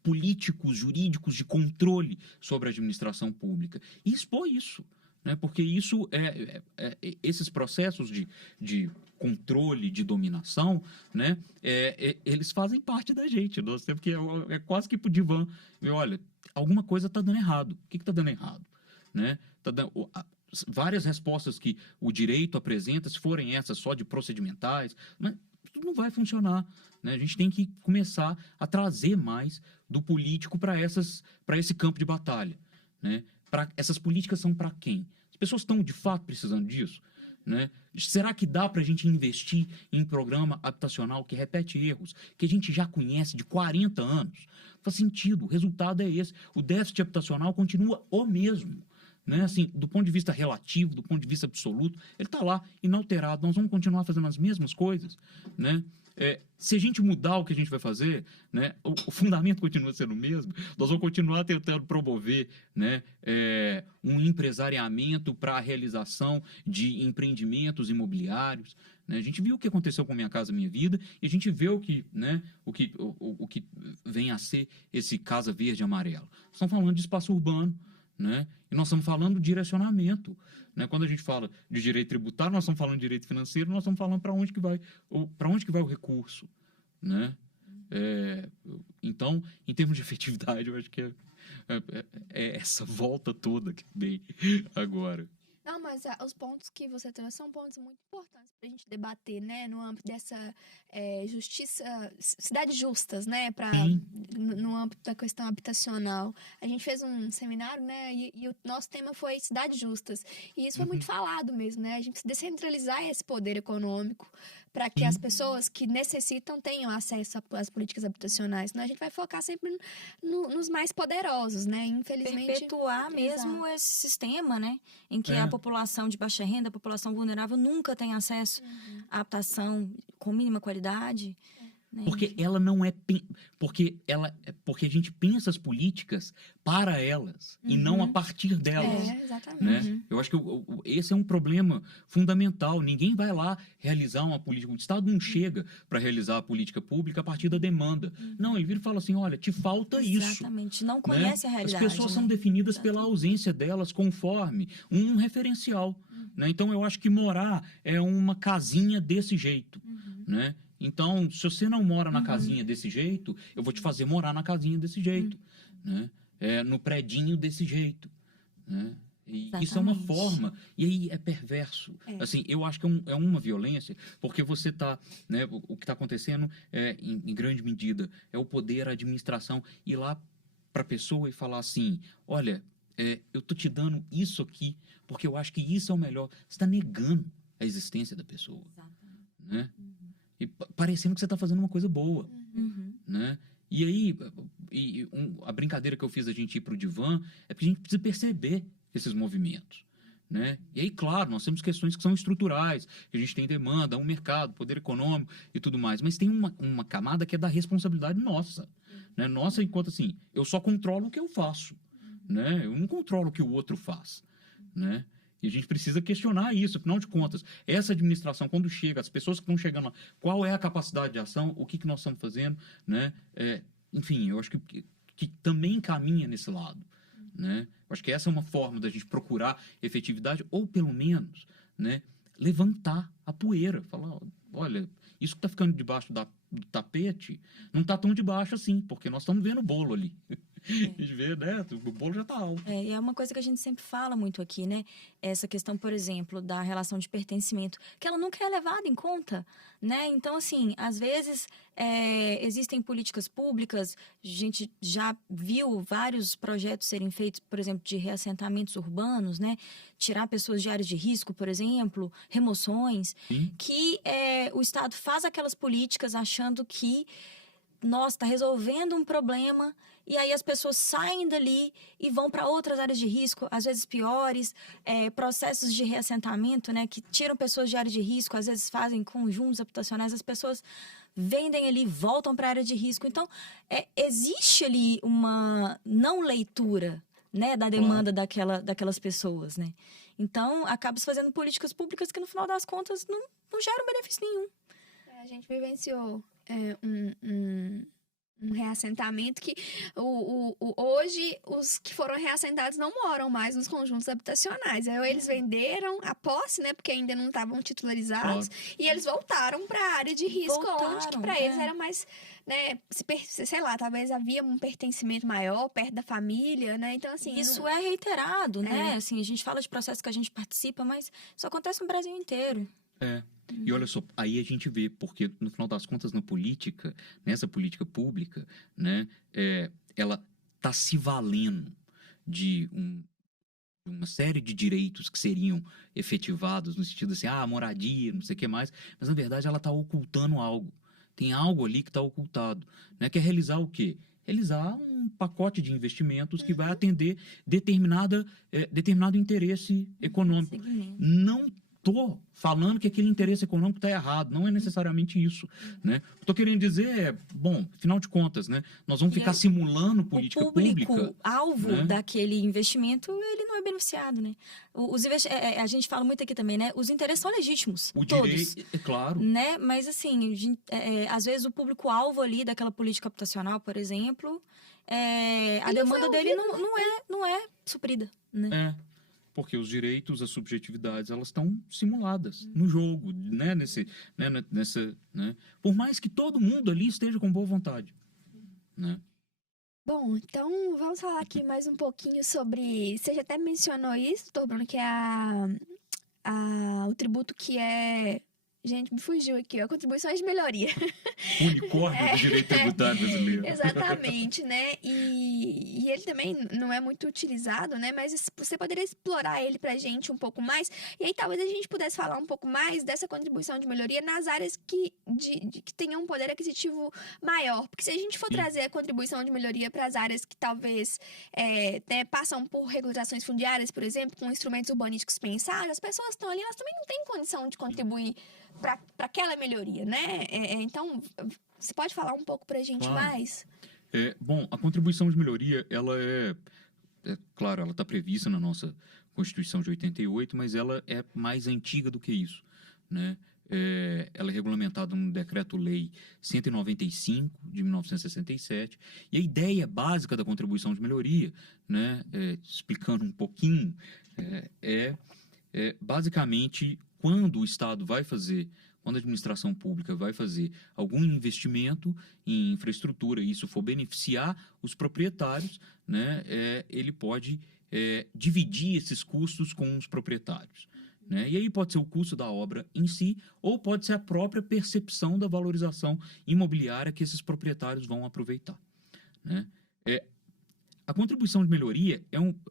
políticos, jurídicos de controle sobre a administração pública e expor isso, né? Porque isso esses processos de controle, de dominação, né, eles fazem parte da gente. Nós temos que quase que pro divã ver, olha, alguma coisa está dando errado. O que está dando errado, né? Várias respostas que o direito apresenta, se forem essas só de procedimentais, mas tudo não vai funcionar, né? A gente tem que começar a trazer mais do político para esse campo de batalha, né? Essas políticas são para quem? As pessoas estão de fato precisando disso, né? Será que dá para a gente investir em programa habitacional que repete erros, que a gente já conhece de 40 anos? Faz sentido, o resultado é esse. O déficit habitacional continua o mesmo. Né? Assim, do ponto de vista relativo, do ponto de vista absoluto, ele está lá, inalterado. Nós vamos continuar fazendo as mesmas coisas. Né? Se a gente mudar o que a gente vai fazer, né, o fundamento continua sendo o mesmo, nós vamos continuar tentando promover, né, um empresariamento para a realização de empreendimentos imobiliários. Né? A gente viu o que aconteceu com Minha Casa Minha Vida e a gente vê né, o que vem a ser esse Casa Verde e Amarela. Estamos falando de espaço urbano. Né? E nós estamos falando de direcionamento. Né? Quando a gente fala de direito tributário, nós estamos falando de direito financeiro, nós estamos falando para onde que vai o recurso. Né? Então, em termos de efetividade, eu acho que é essa volta toda que vem agora. Não, mas os pontos que você trouxe são pontos muito importantes para a gente debater, né? No âmbito dessa justiça, cidades justas, né? No âmbito da questão habitacional. A gente fez um seminário, né? E o nosso tema foi cidades justas. E isso foi muito falado mesmo, né? A gente precisa descentralizar esse poder econômico para que as pessoas que necessitam tenham acesso às políticas habitacionais. Senão a gente vai focar sempre nos mais poderosos, né? Infelizmente... Perpetuar mesmo esse sistema, né? Em que a população de baixa renda, a população vulnerável nunca tem acesso à habitação com mínima qualidade. Né? Porque ela não é... Porque a gente pensa as políticas para elas e não a partir delas. Exatamente. Né? Eu acho que esse é um problema fundamental. Ninguém vai lá realizar uma política. O Estado não chega para realizar a política pública a partir da demanda. Não, ele vira e fala assim, olha, te falta isso. Exatamente. Não conhece a realidade. As pessoas são definidas pela ausência delas conforme um referencial. Né? Então, eu acho que morar é uma casinha desse jeito. Né? Então, se você não mora na casinha desse jeito, eu vou te fazer morar na casinha desse jeito. Né? No predinho desse jeito. Né? E isso é uma forma, e aí é perverso. Assim, eu acho que é uma violência, porque você está, né, o que está acontecendo em grande medida, é o poder, a administração, ir lá para a pessoa e falar assim, olha, eu estou te dando isso aqui, porque eu acho que isso é o melhor. Você está negando a existência da pessoa. Né? E parecendo que você está fazendo uma coisa boa. Né? E aí, a brincadeira que eu fiz a gente ir para o divã é porque a gente precisa perceber esses movimentos. Né? E aí, claro, nós temos questões que são estruturais, que a gente tem demanda, um mercado, poder econômico e tudo mais, mas tem uma camada que é da responsabilidade nossa. Né? Nossa, enquanto assim, eu só controlo o que eu faço. Né? Eu não controlo o que o outro faz. Né? E a gente precisa questionar isso, afinal de contas, essa administração, quando chega, as pessoas que estão chegando lá, qual é a capacidade de ação, o que nós estamos fazendo, né? Enfim, eu acho que também caminha nesse lado. Né? Eu acho que essa é uma forma da gente procurar efetividade, ou pelo menos, né, levantar a poeira, falar, olha, isso que está ficando debaixo do tapete não está tão debaixo assim, porque nós estamos vendo o bolo ali. A gente vê, né? O bolo já está alto. E é uma coisa que a gente sempre fala muito aqui, né? Essa questão, por exemplo, da relação de pertencimento, que ela nunca é levada em conta, né? Então, assim, às vezes existem políticas públicas, a gente já viu vários projetos serem feitos, por exemplo, de reassentamentos urbanos, né? Tirar pessoas de áreas de risco, por exemplo, remoções, que o Estado faz aquelas políticas achando que, nossa, está resolvendo um problema, e aí as pessoas saem dali e vão para outras áreas de risco, às vezes piores, processos de reassentamento, né, que tiram pessoas de área de risco, às vezes fazem conjuntos habitacionais, as pessoas vendem ali, voltam para a área de risco. Então, existe ali uma não leitura, né, da demanda daquelas pessoas, né? Então, acaba se fazendo políticas públicas que, no final das contas, não geram benefício nenhum. A gente vivenciou um reassentamento que hoje os que foram reassentados não moram mais nos conjuntos habitacionais. Eles venderam a posse, né, porque ainda não estavam titularizados, e eles voltaram para a área de risco, onde que para eles era mais, né, sei lá, talvez havia um pertencimento maior perto da família, né? Então, assim, isso é reiterado, né? Assim, a gente fala de processos que a gente participa, mas isso acontece no Brasil inteiro. E olha só, aí a gente vê, porque no final das contas, nessa política pública, né, ela está se valendo de uma série de direitos que seriam efetivados no sentido assim, moradia, não sei o que mais, mas na verdade ela está ocultando algo. Tem algo ali que está ocultado, né? Que é realizar o quê? Realizar um pacote de investimentos que vai atender determinado interesse econômico. Segmento. Não estou falando que aquele interesse econômico está errado, não é necessariamente isso, né? Estou querendo dizer, bom, afinal de contas, né? Nós vamos ficar simulando política pública. O público-alvo né? daquele investimento, ele não é beneficiado, né? A gente fala muito aqui também, né? Os interesses são legítimos, O todos. direito, é claro. Né? Mas, assim, às vezes o público-alvo ali daquela política habitacional, por exemplo, a demanda dele não é suprida, né? Porque os direitos, as subjetividades, elas estão simuladas no jogo, né? Né? Por mais que todo mundo ali esteja com boa vontade, né? Bom, então vamos falar aqui mais um pouquinho sobre... Você já até mencionou isso, doutor Bruno, que é o tributo que é... Gente, me fugiu aqui, ó. Contribuições de melhoria. Unicórnio do direito tributário brasileiro. Exatamente, né? E ele também não é muito utilizado, né? Mas você poderia explorar ele pra gente um pouco mais. E aí talvez a gente pudesse falar um pouco mais dessa contribuição de melhoria nas áreas que tenham um poder aquisitivo maior. Porque se a gente for trazer a contribuição de melhoria para as áreas que talvez passam por regularizações fundiárias, por exemplo, com instrumentos urbanísticos pensados, as pessoas estão ali, elas também não têm condição de contribuir para aquela melhoria, né? Então, você pode falar um pouco para a gente mais? Bom, a contribuição de melhoria, ela claro, ela está prevista na nossa Constituição de 88, mas ela é mais antiga do que isso, né? Ela é regulamentada no Decreto-Lei 195, de 1967, e a ideia básica da contribuição de melhoria, né, explicando um pouquinho, basicamente quando o Estado quando a administração pública vai fazer algum investimento em infraestrutura e isso for beneficiar os proprietários, né, ele pode dividir esses custos com os proprietários. Né? E aí pode ser o custo da obra em si, ou pode ser a própria percepção da valorização imobiliária que esses proprietários vão aproveitar. Né? A contribuição de melhoria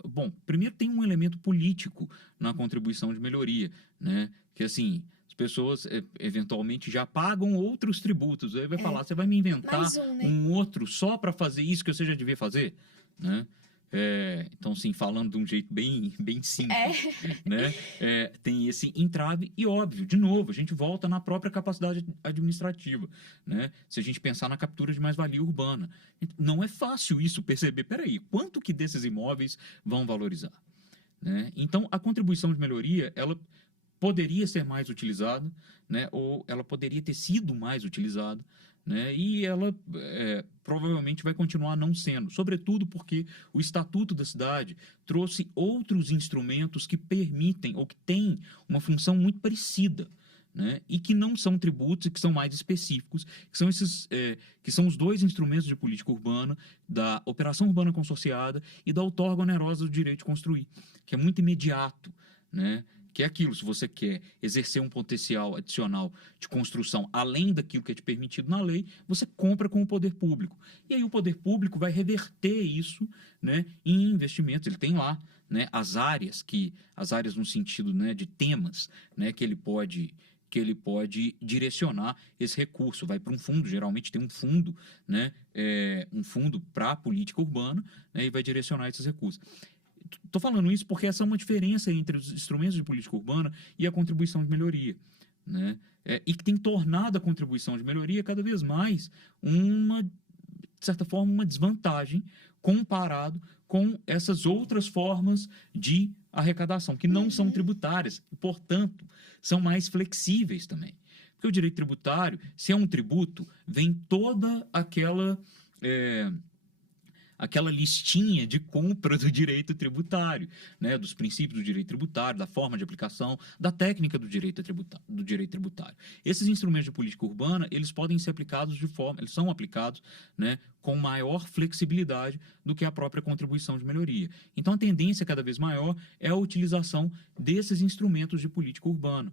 bom, primeiro tem um elemento político na contribuição de melhoria, né? Que assim, as pessoas eventualmente já pagam outros tributos. Aí vai falar, você vai me inventar um outro só para fazer isso que você já devia fazer? Né? Então, assim, falando de um jeito bem simples, né? Tem esse entrave e, óbvio, de novo, a gente volta na própria capacidade administrativa, né? Se a gente pensar na captura de mais-valia urbana, não é fácil isso perceber, peraí, quanto que desses imóveis vão valorizar? Né? Então, a contribuição de melhoria, ela poderia ser mais utilizada, né? Ou ela poderia ter sido mais utilizada, né? E ela provavelmente vai continuar não sendo, sobretudo porque o Estatuto da Cidade trouxe outros instrumentos que permitem ou que têm uma função muito parecida, né? E que não são tributos e que são mais específicos, que são que são os dois instrumentos de política urbana, da operação urbana consorciada e da outorga onerosa do direito de construir, que é muito imediato, né? Que é aquilo, se você quer exercer um potencial adicional de construção além daquilo que é te permitido na lei, você compra com o poder público. E aí o poder público vai reverter isso, né, em investimentos. Ele tem lá, né, as áreas no sentido, né, de temas, né, que ele pode direcionar esse recurso. Vai para um fundo, geralmente tem um fundo, né, um fundo para a política urbana, né, e vai direcionar esses recursos. Estou falando isso porque essa é uma diferença entre os instrumentos de política urbana e a contribuição de melhoria, né? E que tem tornado a contribuição de melhoria cada vez mais de certa forma, uma desvantagem comparado com essas outras formas de arrecadação, que não são tributárias e, portanto, são mais flexíveis também. Porque o direito tributário, se é um tributo, vem toda aquela listinha de compra do direito tributário, né, dos princípios do direito tributário, da forma de aplicação, da técnica do direito tributário. Esses instrumentos de política urbana, eles podem ser aplicados eles são aplicados, né, com maior flexibilidade do que a própria contribuição de melhoria. Então, a tendência cada vez maior é a utilização desses instrumentos de política urbana.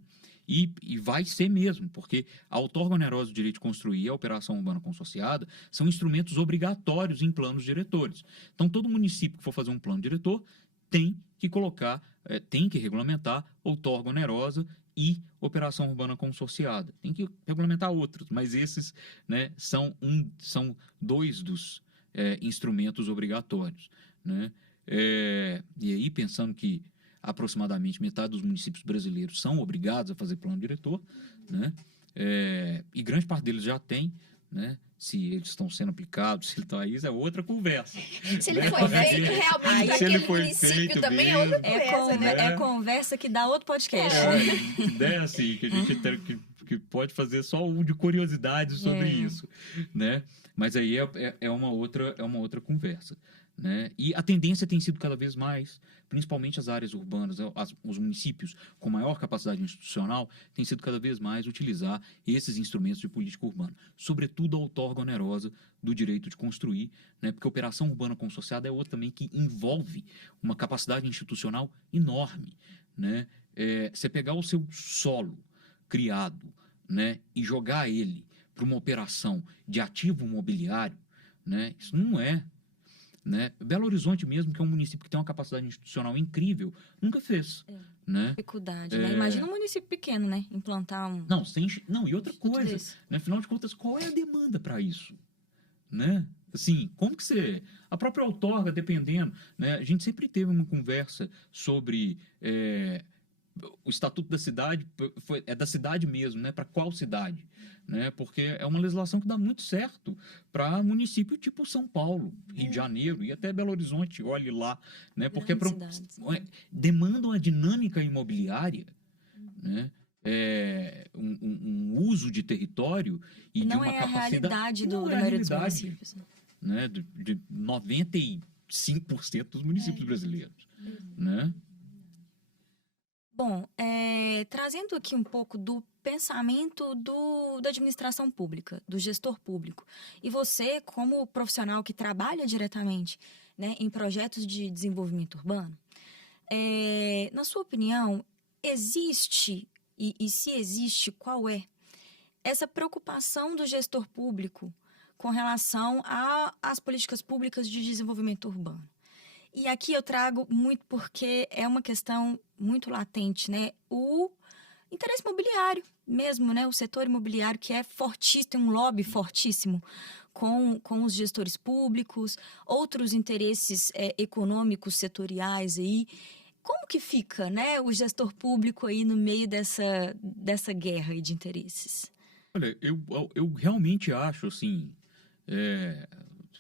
E vai ser mesmo, porque a outorga onerosa do direito de construir e a operação urbana consorciada são instrumentos obrigatórios em planos diretores. Então, todo município que for fazer um plano diretor tem que colocar, tem que regulamentar outorga onerosa e operação urbana consorciada. Tem que regulamentar outros, mas esses, né, são dois dos instrumentos obrigatórios, né? E aí, pensando que aproximadamente metade dos municípios brasileiros são obrigados a fazer plano diretor, né? E grande parte deles já tem, né? Se eles estão sendo aplicados, se ele está aí, é outra conversa. Se ele né? foi feito realmente para aquele município também é outra conversa, né? É conversa que dá outro podcast. Né? Assim, que a gente tem que pode fazer só um de curiosidade sobre isso, né? Mas aí é uma outra conversa, né? E a tendência tem sido cada vez mais, principalmente as áreas urbanas, os municípios com maior capacidade institucional, têm sido cada vez mais utilizar esses instrumentos de política urbana, sobretudo a outorga onerosa do direito de construir, né? Porque a operação urbana consorciada é outra também que envolve uma capacidade institucional enorme, né? Você pegar o seu solo criado, né, e jogar ele para uma operação de ativo imobiliário, né, isso não é, né? Belo Horizonte mesmo, que é um município que tem uma capacidade institucional incrível, nunca fez, né? Dificuldade, né? Imagina um município pequeno, né? Implantar um... Não, e outra coisa, né? Afinal de contas, qual é a demanda para isso, né? Assim, como que você... A própria outorga, dependendo, né? A gente sempre teve uma conversa sobre... o estatuto da cidade é da cidade mesmo, né? Para qual cidade, né? Porque é uma legislação que dá muito certo para município tipo São Paulo, Rio de Janeiro e até Belo Horizonte, olhe lá, né? Porque demandam a dinâmica imobiliária, né? Um uso de território e de uma capacidade... Não é a realidade da maioria dos municípios, né? De 95% dos municípios brasileiros, né? Bom, trazendo aqui um pouco do pensamento da administração pública, do gestor público, e você, como profissional que trabalha diretamente, né, em projetos de desenvolvimento urbano, na sua opinião, existe, e se existe, qual é essa preocupação do gestor público com relação às políticas públicas de desenvolvimento urbano? E aqui eu trago muito porque é uma questão muito latente, né? O interesse imobiliário mesmo, né? O setor imobiliário que é fortíssimo, tem um lobby fortíssimo com os gestores públicos, outros interesses econômicos, setoriais aí. Como que fica, né, o gestor público aí no meio dessa guerra aí de interesses? Olha, eu realmente acho, assim...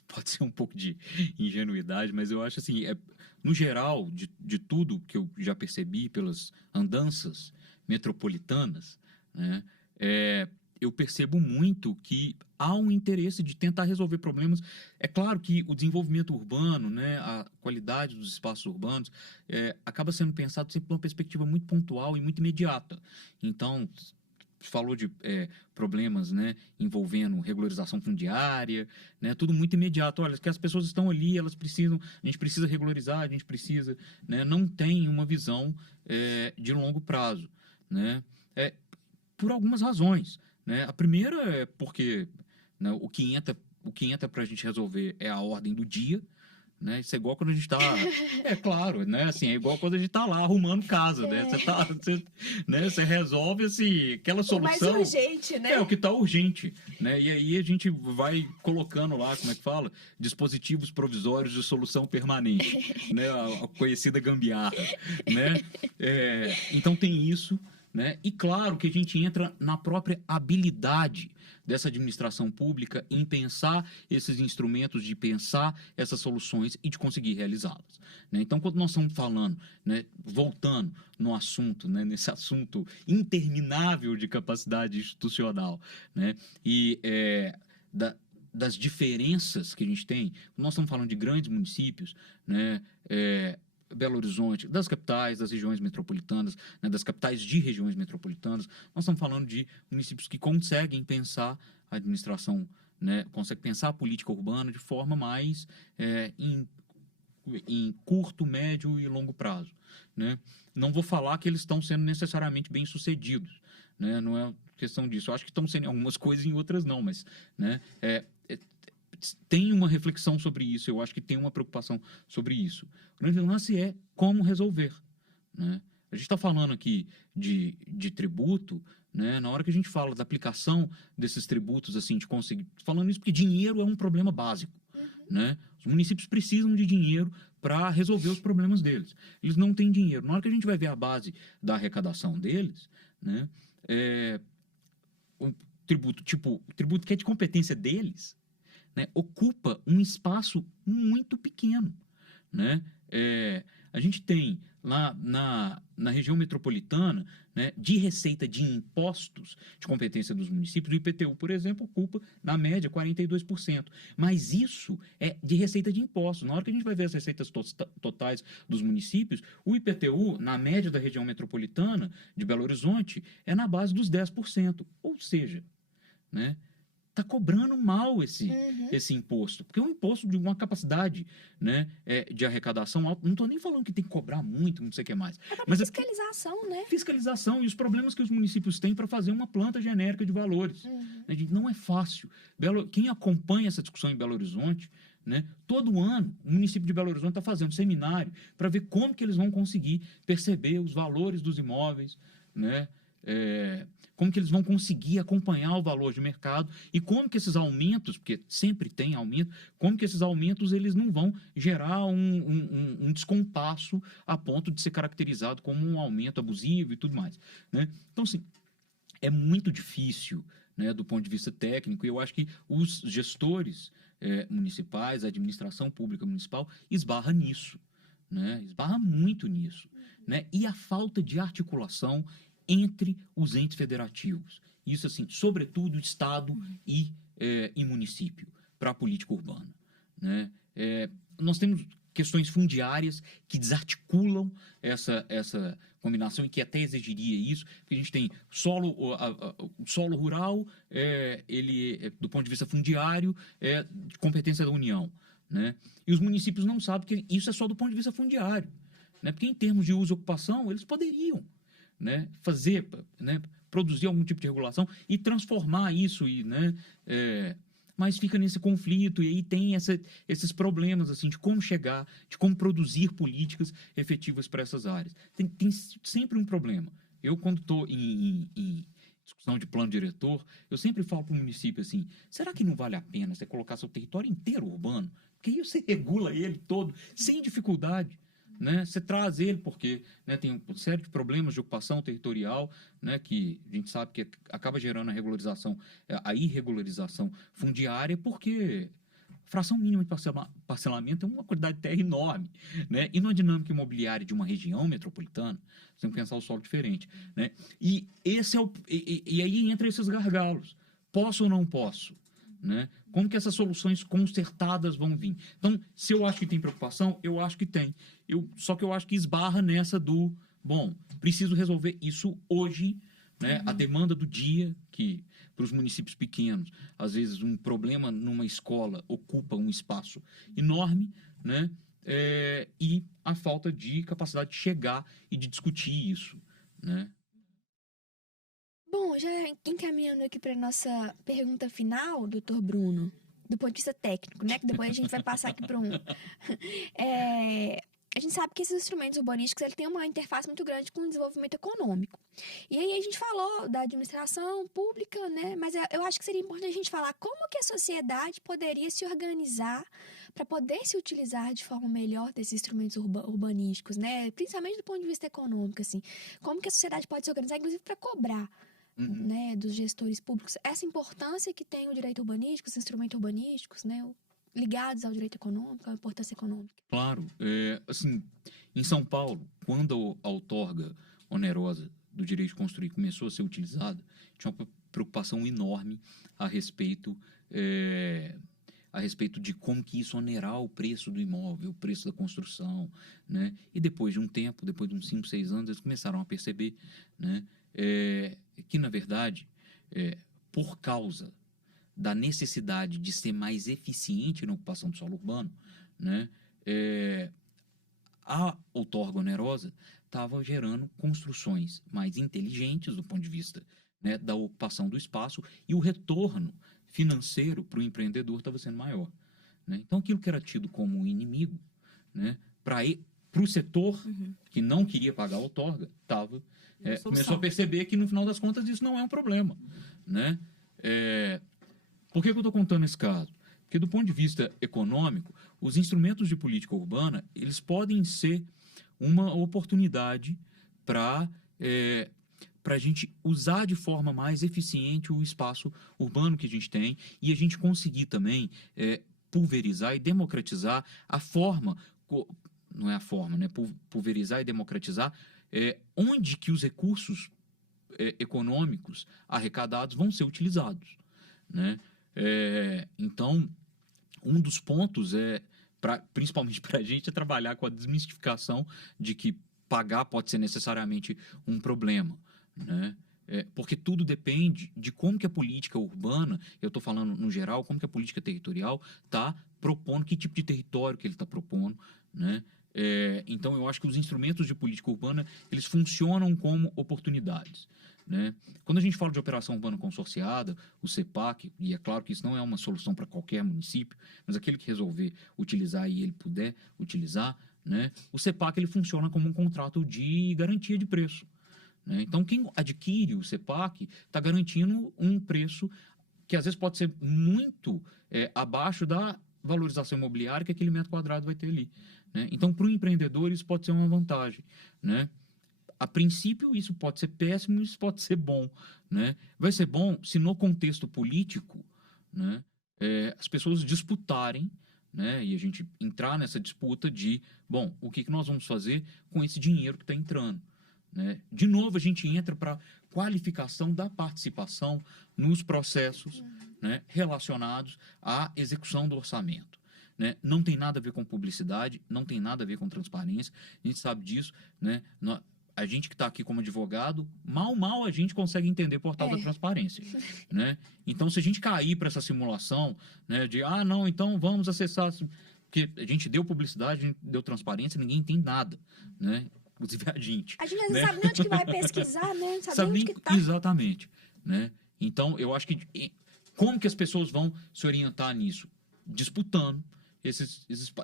pode ser um pouco de ingenuidade, mas eu acho assim, no geral, de tudo que eu já percebi pelas andanças metropolitanas, né, eu percebo muito que há um interesse de tentar resolver problemas. É claro que o desenvolvimento urbano, né, a qualidade dos espaços urbanos, acaba sendo pensado sempre numa perspectiva muito pontual e muito imediata. Então, falou de problemas, né, envolvendo regularização fundiária, né, tudo muito imediato. Olha, que as pessoas estão ali, elas precisam, a gente precisa regularizar, a gente precisa, né, não tem uma visão de longo prazo, né, por algumas razões, né. A primeira é porque, né, o que entra para a gente resolver é a ordem do dia, né? Isso é igual quando a gente tá... claro, né? Assim, é igual quando a gente tá lá arrumando casa, né? Você resolve, assim, aquela solução... O mais urgente, né? O que tá urgente, né? E aí a gente vai colocando lá, como é que fala? Dispositivos provisórios de solução permanente, né? A conhecida gambiarra, né? Então tem isso, né? E claro que a gente entra na própria habilidade dessa administração pública em pensar esses instrumentos, de pensar essas soluções e de conseguir realizá-las, né? Então, quando nós estamos falando, né, voltando no assunto, né, nesse assunto interminável de capacidade institucional, né, e das diferenças que a gente tem, nós estamos falando de grandes municípios, né, Belo Horizonte, das capitais, das regiões metropolitanas, né, das capitais de regiões metropolitanas, nós estamos falando de municípios que conseguem pensar a administração, né, conseguem pensar a política urbana de forma mais em curto, médio e longo prazo, né? Não vou falar que eles estão sendo necessariamente bem-sucedidos, né? Não é questão disso. Eu acho que estão sendo em algumas coisas e em outras não, mas, né, tem uma reflexão sobre isso, eu acho que tem uma preocupação sobre isso. O grande lance é como resolver, né? A gente está falando aqui de tributo, né? Na hora que a gente fala da aplicação desses tributos, assim, de conseguir... Falando isso porque dinheiro é um problema básico, né? Os municípios precisam de dinheiro para resolver os problemas deles. Eles não têm dinheiro. Na hora que a gente vai ver a base da arrecadação deles, né? O tributo que é de competência deles, né, ocupa um espaço muito pequeno, né? A gente tem lá na região metropolitana, né, de receita de impostos de competência dos municípios, o IPTU, por exemplo, ocupa, na média, 42%. Mas isso é de receita de impostos. Na hora que a gente vai ver as receitas totais dos municípios, o IPTU, na média da região metropolitana de Belo Horizonte, é na base dos 10%. Ou seja, né, está cobrando mal esse imposto, porque é um imposto de uma capacidade, né, de arrecadação alta. Não estou nem falando que tem que cobrar muito, não sei o que mais. Mas fiscalização, né? Fiscalização e os problemas que os municípios têm para fazer uma planta genérica de valores. Né, gente, não é fácil. Quem acompanha essa discussão em Belo Horizonte, né, todo ano o município de Belo Horizonte está fazendo seminário para ver como que eles vão conseguir perceber os valores dos imóveis, né? Como que eles vão conseguir acompanhar o valor de mercado e como que esses aumentos, porque sempre tem aumento, como que esses aumentos eles não vão gerar um descompasso a ponto de ser caracterizado como um aumento abusivo e tudo mais, né? Então, assim, é muito difícil, né, do ponto de vista técnico, e eu acho que os gestores municipais, a administração pública municipal, esbarra nisso, né? Esbarra muito nisso, né? E a falta de articulação entre os entes federativos. Isso, assim, sobretudo Estado e município, para a política urbana, né? Nós temos questões fundiárias que desarticulam essa combinação e que até exigiria isso, porque a gente tem o solo rural, ele, do ponto de vista fundiário, é de competência da União, né? E os municípios não sabem que isso é só do ponto de vista fundiário, né? Porque em termos de uso e ocupação, eles poderiam, né, fazer, né, produzir algum tipo de regulação e transformar isso, né, mas fica nesse conflito e aí tem esses problemas, assim, de como chegar, de como produzir políticas efetivas para essas áreas. Tem sempre um problema. Eu, quando estou em discussão de plano diretor, eu sempre falo para o município assim, será que não vale a pena você colocar seu território inteiro urbano? Porque aí você regula ele todo, sem dificuldade, né? Você traz ele porque, né, tem uma série de problemas de ocupação territorial, né, que a gente sabe que acaba gerando a irregularização fundiária, porque fração mínima de parcelamento é uma quantidade de terra enorme, né? E na dinâmica imobiliária de uma região metropolitana, você tem que pensar o solo diferente, né? E aí entra esses gargalos. Posso ou não posso? Né? Como que essas soluções concertadas vão vir? Então, se eu acho que tem preocupação, eu acho que tem. Só que eu acho que esbarra nessa preciso resolver isso hoje, né? A demanda do dia, que para os municípios pequenos, às vezes um problema numa escola ocupa um espaço enorme, né? E a falta de capacidade de chegar e de discutir isso, né? Bom, já encaminhando aqui para nossa pergunta final, doutor Bruno, do ponto de vista técnico, né? Que depois a gente vai passar aqui para a gente sabe que esses instrumentos urbanísticos ele tem uma interface muito grande com o desenvolvimento econômico. E aí a gente falou da administração pública, né? Mas eu acho que seria importante a gente falar como que a sociedade poderia se organizar para poder se utilizar de forma melhor desses instrumentos urbanísticos, né? Principalmente do ponto de vista econômico, assim. Como que a sociedade pode se organizar, inclusive, para cobrar, né, dos gestores públicos essa importância que tem o direito urbanístico, os instrumentos urbanísticos, né, ligados ao direito econômico, à importância econômica. Claro. Assim, em São Paulo, quando a outorga onerosa do direito de construir começou a ser utilizada, tinha uma preocupação enorme a respeito de como que isso onerar o preço do imóvel, o preço da construção, né? E depois de um tempo, depois de uns 5, 6 anos, eles começaram a perceber, né, que, na verdade, por causa da necessidade de ser mais eficiente na ocupação do solo urbano, né, a outorga onerosa estava gerando construções mais inteligentes do ponto de vista, né, da ocupação do espaço, e o retorno financeiro para o empreendedor estava sendo maior, né? Então, aquilo que era tido como inimigo, né, para o setor que não queria pagar a outorga, começou a perceber que, no final das contas, isso não é um problema, né? Por que eu estou contando esse caso? Porque, do ponto de vista econômico, os instrumentos de política urbana, eles podem ser uma oportunidade para a gente usar de forma mais eficiente o espaço urbano que a gente tem e a gente conseguir também pulverizar e democratizar a forma, não é a forma, né? Pulverizar e democratizar onde que os recursos econômicos arrecadados vão ser utilizados, né? Então, um dos pontos principalmente para a gente, é trabalhar com a desmistificação de que pagar pode ser necessariamente um problema, né? Porque tudo depende de como que a política urbana, eu estou falando no geral, como que a política territorial está propondo, que tipo de território que ele está propondo, né? Então, eu acho que os instrumentos de política urbana, eles funcionam como oportunidades, né? Quando a gente fala de operação urbana consorciada, o CEPAC, e é claro que isso não é uma solução para qualquer município, mas aquele que resolver utilizar e ele puder utilizar, né? O CEPAC ele funciona como um contrato de garantia de preço, né? Então, quem adquire o CEPAC está garantindo um preço que às vezes pode ser muito abaixo da valorização imobiliária que aquele metro quadrado vai ter ali, né? Então, para o empreendedor, isso pode ser uma vantagem, né? A princípio, isso pode ser péssimo, isso pode ser bom, né? Vai ser bom se no contexto político, né, as pessoas disputarem, né, e a gente entrar nessa disputa de, bom, o que nós vamos fazer com esse dinheiro que está entrando, né? De novo, a gente entra para a qualificação da participação nos processos, né, relacionados à execução do orçamento, né? Não tem nada a ver com publicidade, não tem nada a ver com transparência, a gente sabe disso, né? A gente que está aqui como advogado, mal a gente consegue entender o portal da transparência, né? Então, se a gente cair para essa simulação, né, de, não, então vamos acessar, porque a gente deu publicidade, a gente deu transparência, ninguém tem nada, né? Inclusive a gente. A gente não né? sabe nem onde que vai pesquisar, né? Sabe onde que tá. Exatamente, né? Então, eu acho que como que as pessoas vão se orientar nisso? Disputando.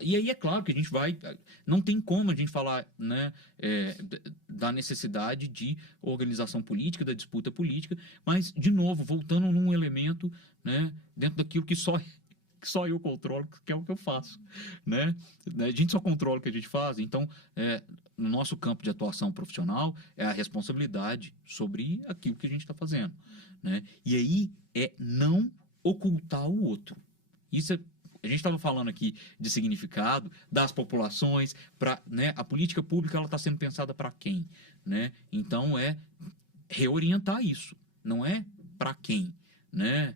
E aí é claro que a gente vai, não tem como a gente falar, né, da necessidade de organização política, da disputa política, mas, de novo, voltando num elemento, né, dentro daquilo que só eu controlo, que é o que eu faço, né? A gente só controla o que a gente faz, então, no nosso campo de atuação profissional, é a responsabilidade sobre aquilo que a gente está fazendo, né? E aí é não ocultar o outro. Isso a gente estava falando aqui de significado das populações, né, a política pública ela está sendo pensada para quem, né? Então reorientar isso, não é para quem, né?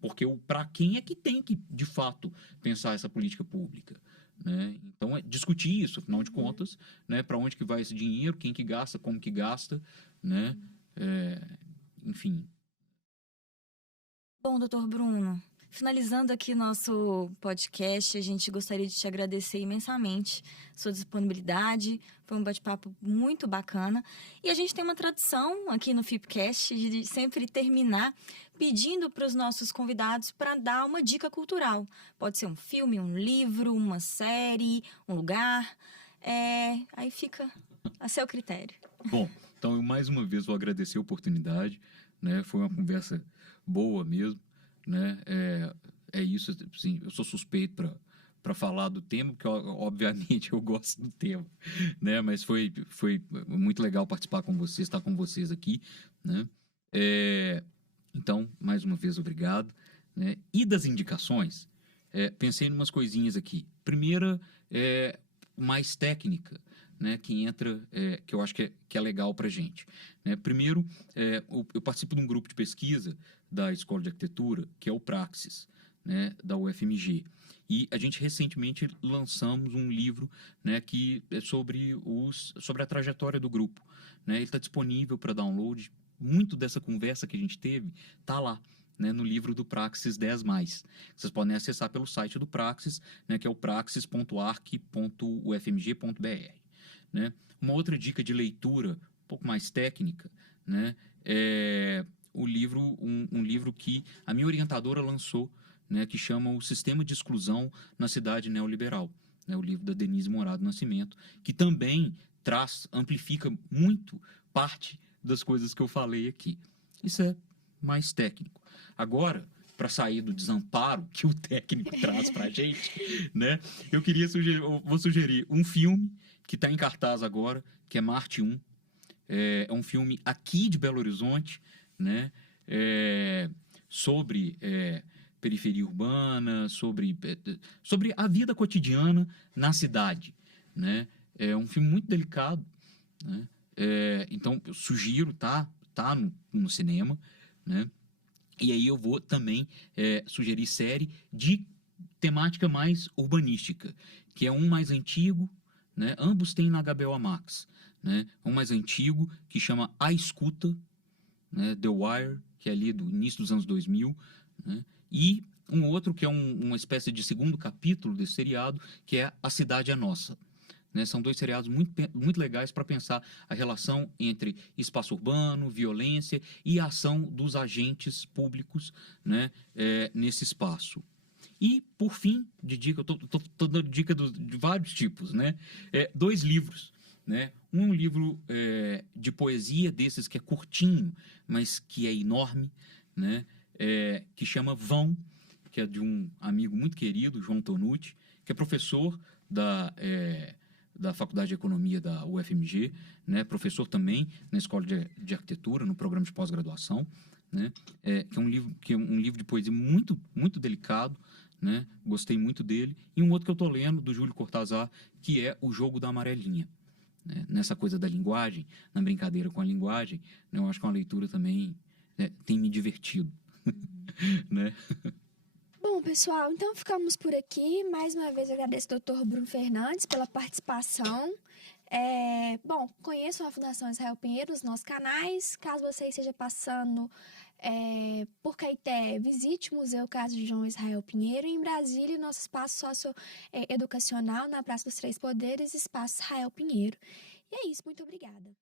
Porque o para quem é que tem que de fato pensar essa política pública, né? Então discutir isso, afinal de contas, né? Para onde que vai esse dinheiro, quem que gasta, como que gasta, né? Enfim. Bom, doutor Bruno, finalizando aqui nosso podcast, a gente gostaria de te agradecer imensamente sua disponibilidade. Foi um bate-papo muito bacana. E a gente tem uma tradição aqui no FIPcast de sempre terminar pedindo para os nossos convidados para dar uma dica cultural. Pode ser um filme, um livro, uma série, um lugar. Aí fica a seu critério. Bom, então eu mais uma vez vou agradecer a oportunidade, né? Foi uma conversa boa mesmo, né? É isso, assim, eu sou suspeito para falar do tema, porque obviamente eu gosto do tema, né? Mas foi muito legal participar com vocês, estar com vocês aqui, né? Então, mais uma vez, obrigado, né? E das indicações, pensei em umas coisinhas aqui. Primeira, mais técnica, né, que entra, que eu acho que é legal para a gente, né? Primeiro, eu participo de um grupo de pesquisa da Escola de Arquitetura, que é o Praxis, né, da UFMG. E a gente recentemente lançamos um livro, né, que é sobre a trajetória do grupo, né? Ele está disponível para download. Muito dessa conversa que a gente teve está lá, né, no livro do Praxis 10+. Vocês podem acessar pelo site do Praxis, né, que é o praxis.arc.ufmg.br. Né? Uma outra dica de leitura, um pouco mais técnica, né, é um livro que a minha orientadora lançou, né, que chama O Sistema de Exclusão na Cidade Neoliberal, né, o livro da Denise Morado Nascimento, que também amplifica muito parte das coisas que eu falei aqui. Isso é mais técnico. Agora, para sair do desamparo que o técnico traz para a gente, né, eu vou sugerir um filme que está em cartaz agora, que é Marte 1. É um filme aqui de Belo Horizonte, né, sobre periferia urbana, sobre a vida cotidiana na cidade, né? É um filme muito delicado, né? Então, eu sugiro, tá no cinema, né? E aí eu vou também sugerir série de temática mais urbanística, que é um mais antigo, né? Ambos têm na HBO Max, né? Um mais antigo, que chama A Escuta, né? The Wire, que é ali do início dos anos 2000, né? E um outro que é uma espécie de segundo capítulo desse seriado, que é A Cidade é Nossa. Né? São dois seriados muito legais para pensar a relação entre espaço urbano, violência e a ação dos agentes públicos, né, nesse espaço. E, por fim, de dica, eu tô dando dica de vários tipos, né? 2 livros, né? Um livro de poesia desses que é curtinho, mas que é enorme, né? Que chama Vão, que é de um amigo muito querido, João Tonucci, que é professor da Faculdade de Economia da UFMG, né? Professor também na Escola de Arquitetura, no programa de pós-graduação, né? Que é um livro de poesia muito, muito delicado, né? Gostei muito dele. E um outro que eu estou lendo, do Júlio Cortázar, que é O Jogo da Amarelinha. Né? Nessa coisa da linguagem, na brincadeira com a linguagem, né? Eu acho que é uma leitura também, né, tem me divertido. Né? Bom, pessoal, então ficamos por aqui. Mais uma vez agradeço ao Dr. Bruno Fernandes pela participação. Bom, conheçam a Fundação Israel Pinheiro nos nossos canais. Caso você esteja passando por Caeté, visite o Museu Caso de João Israel Pinheiro. E em Brasília, nosso espaço socioeducacional na Praça dos Três Poderes, Espaço Israel Pinheiro. E é isso, muito obrigada.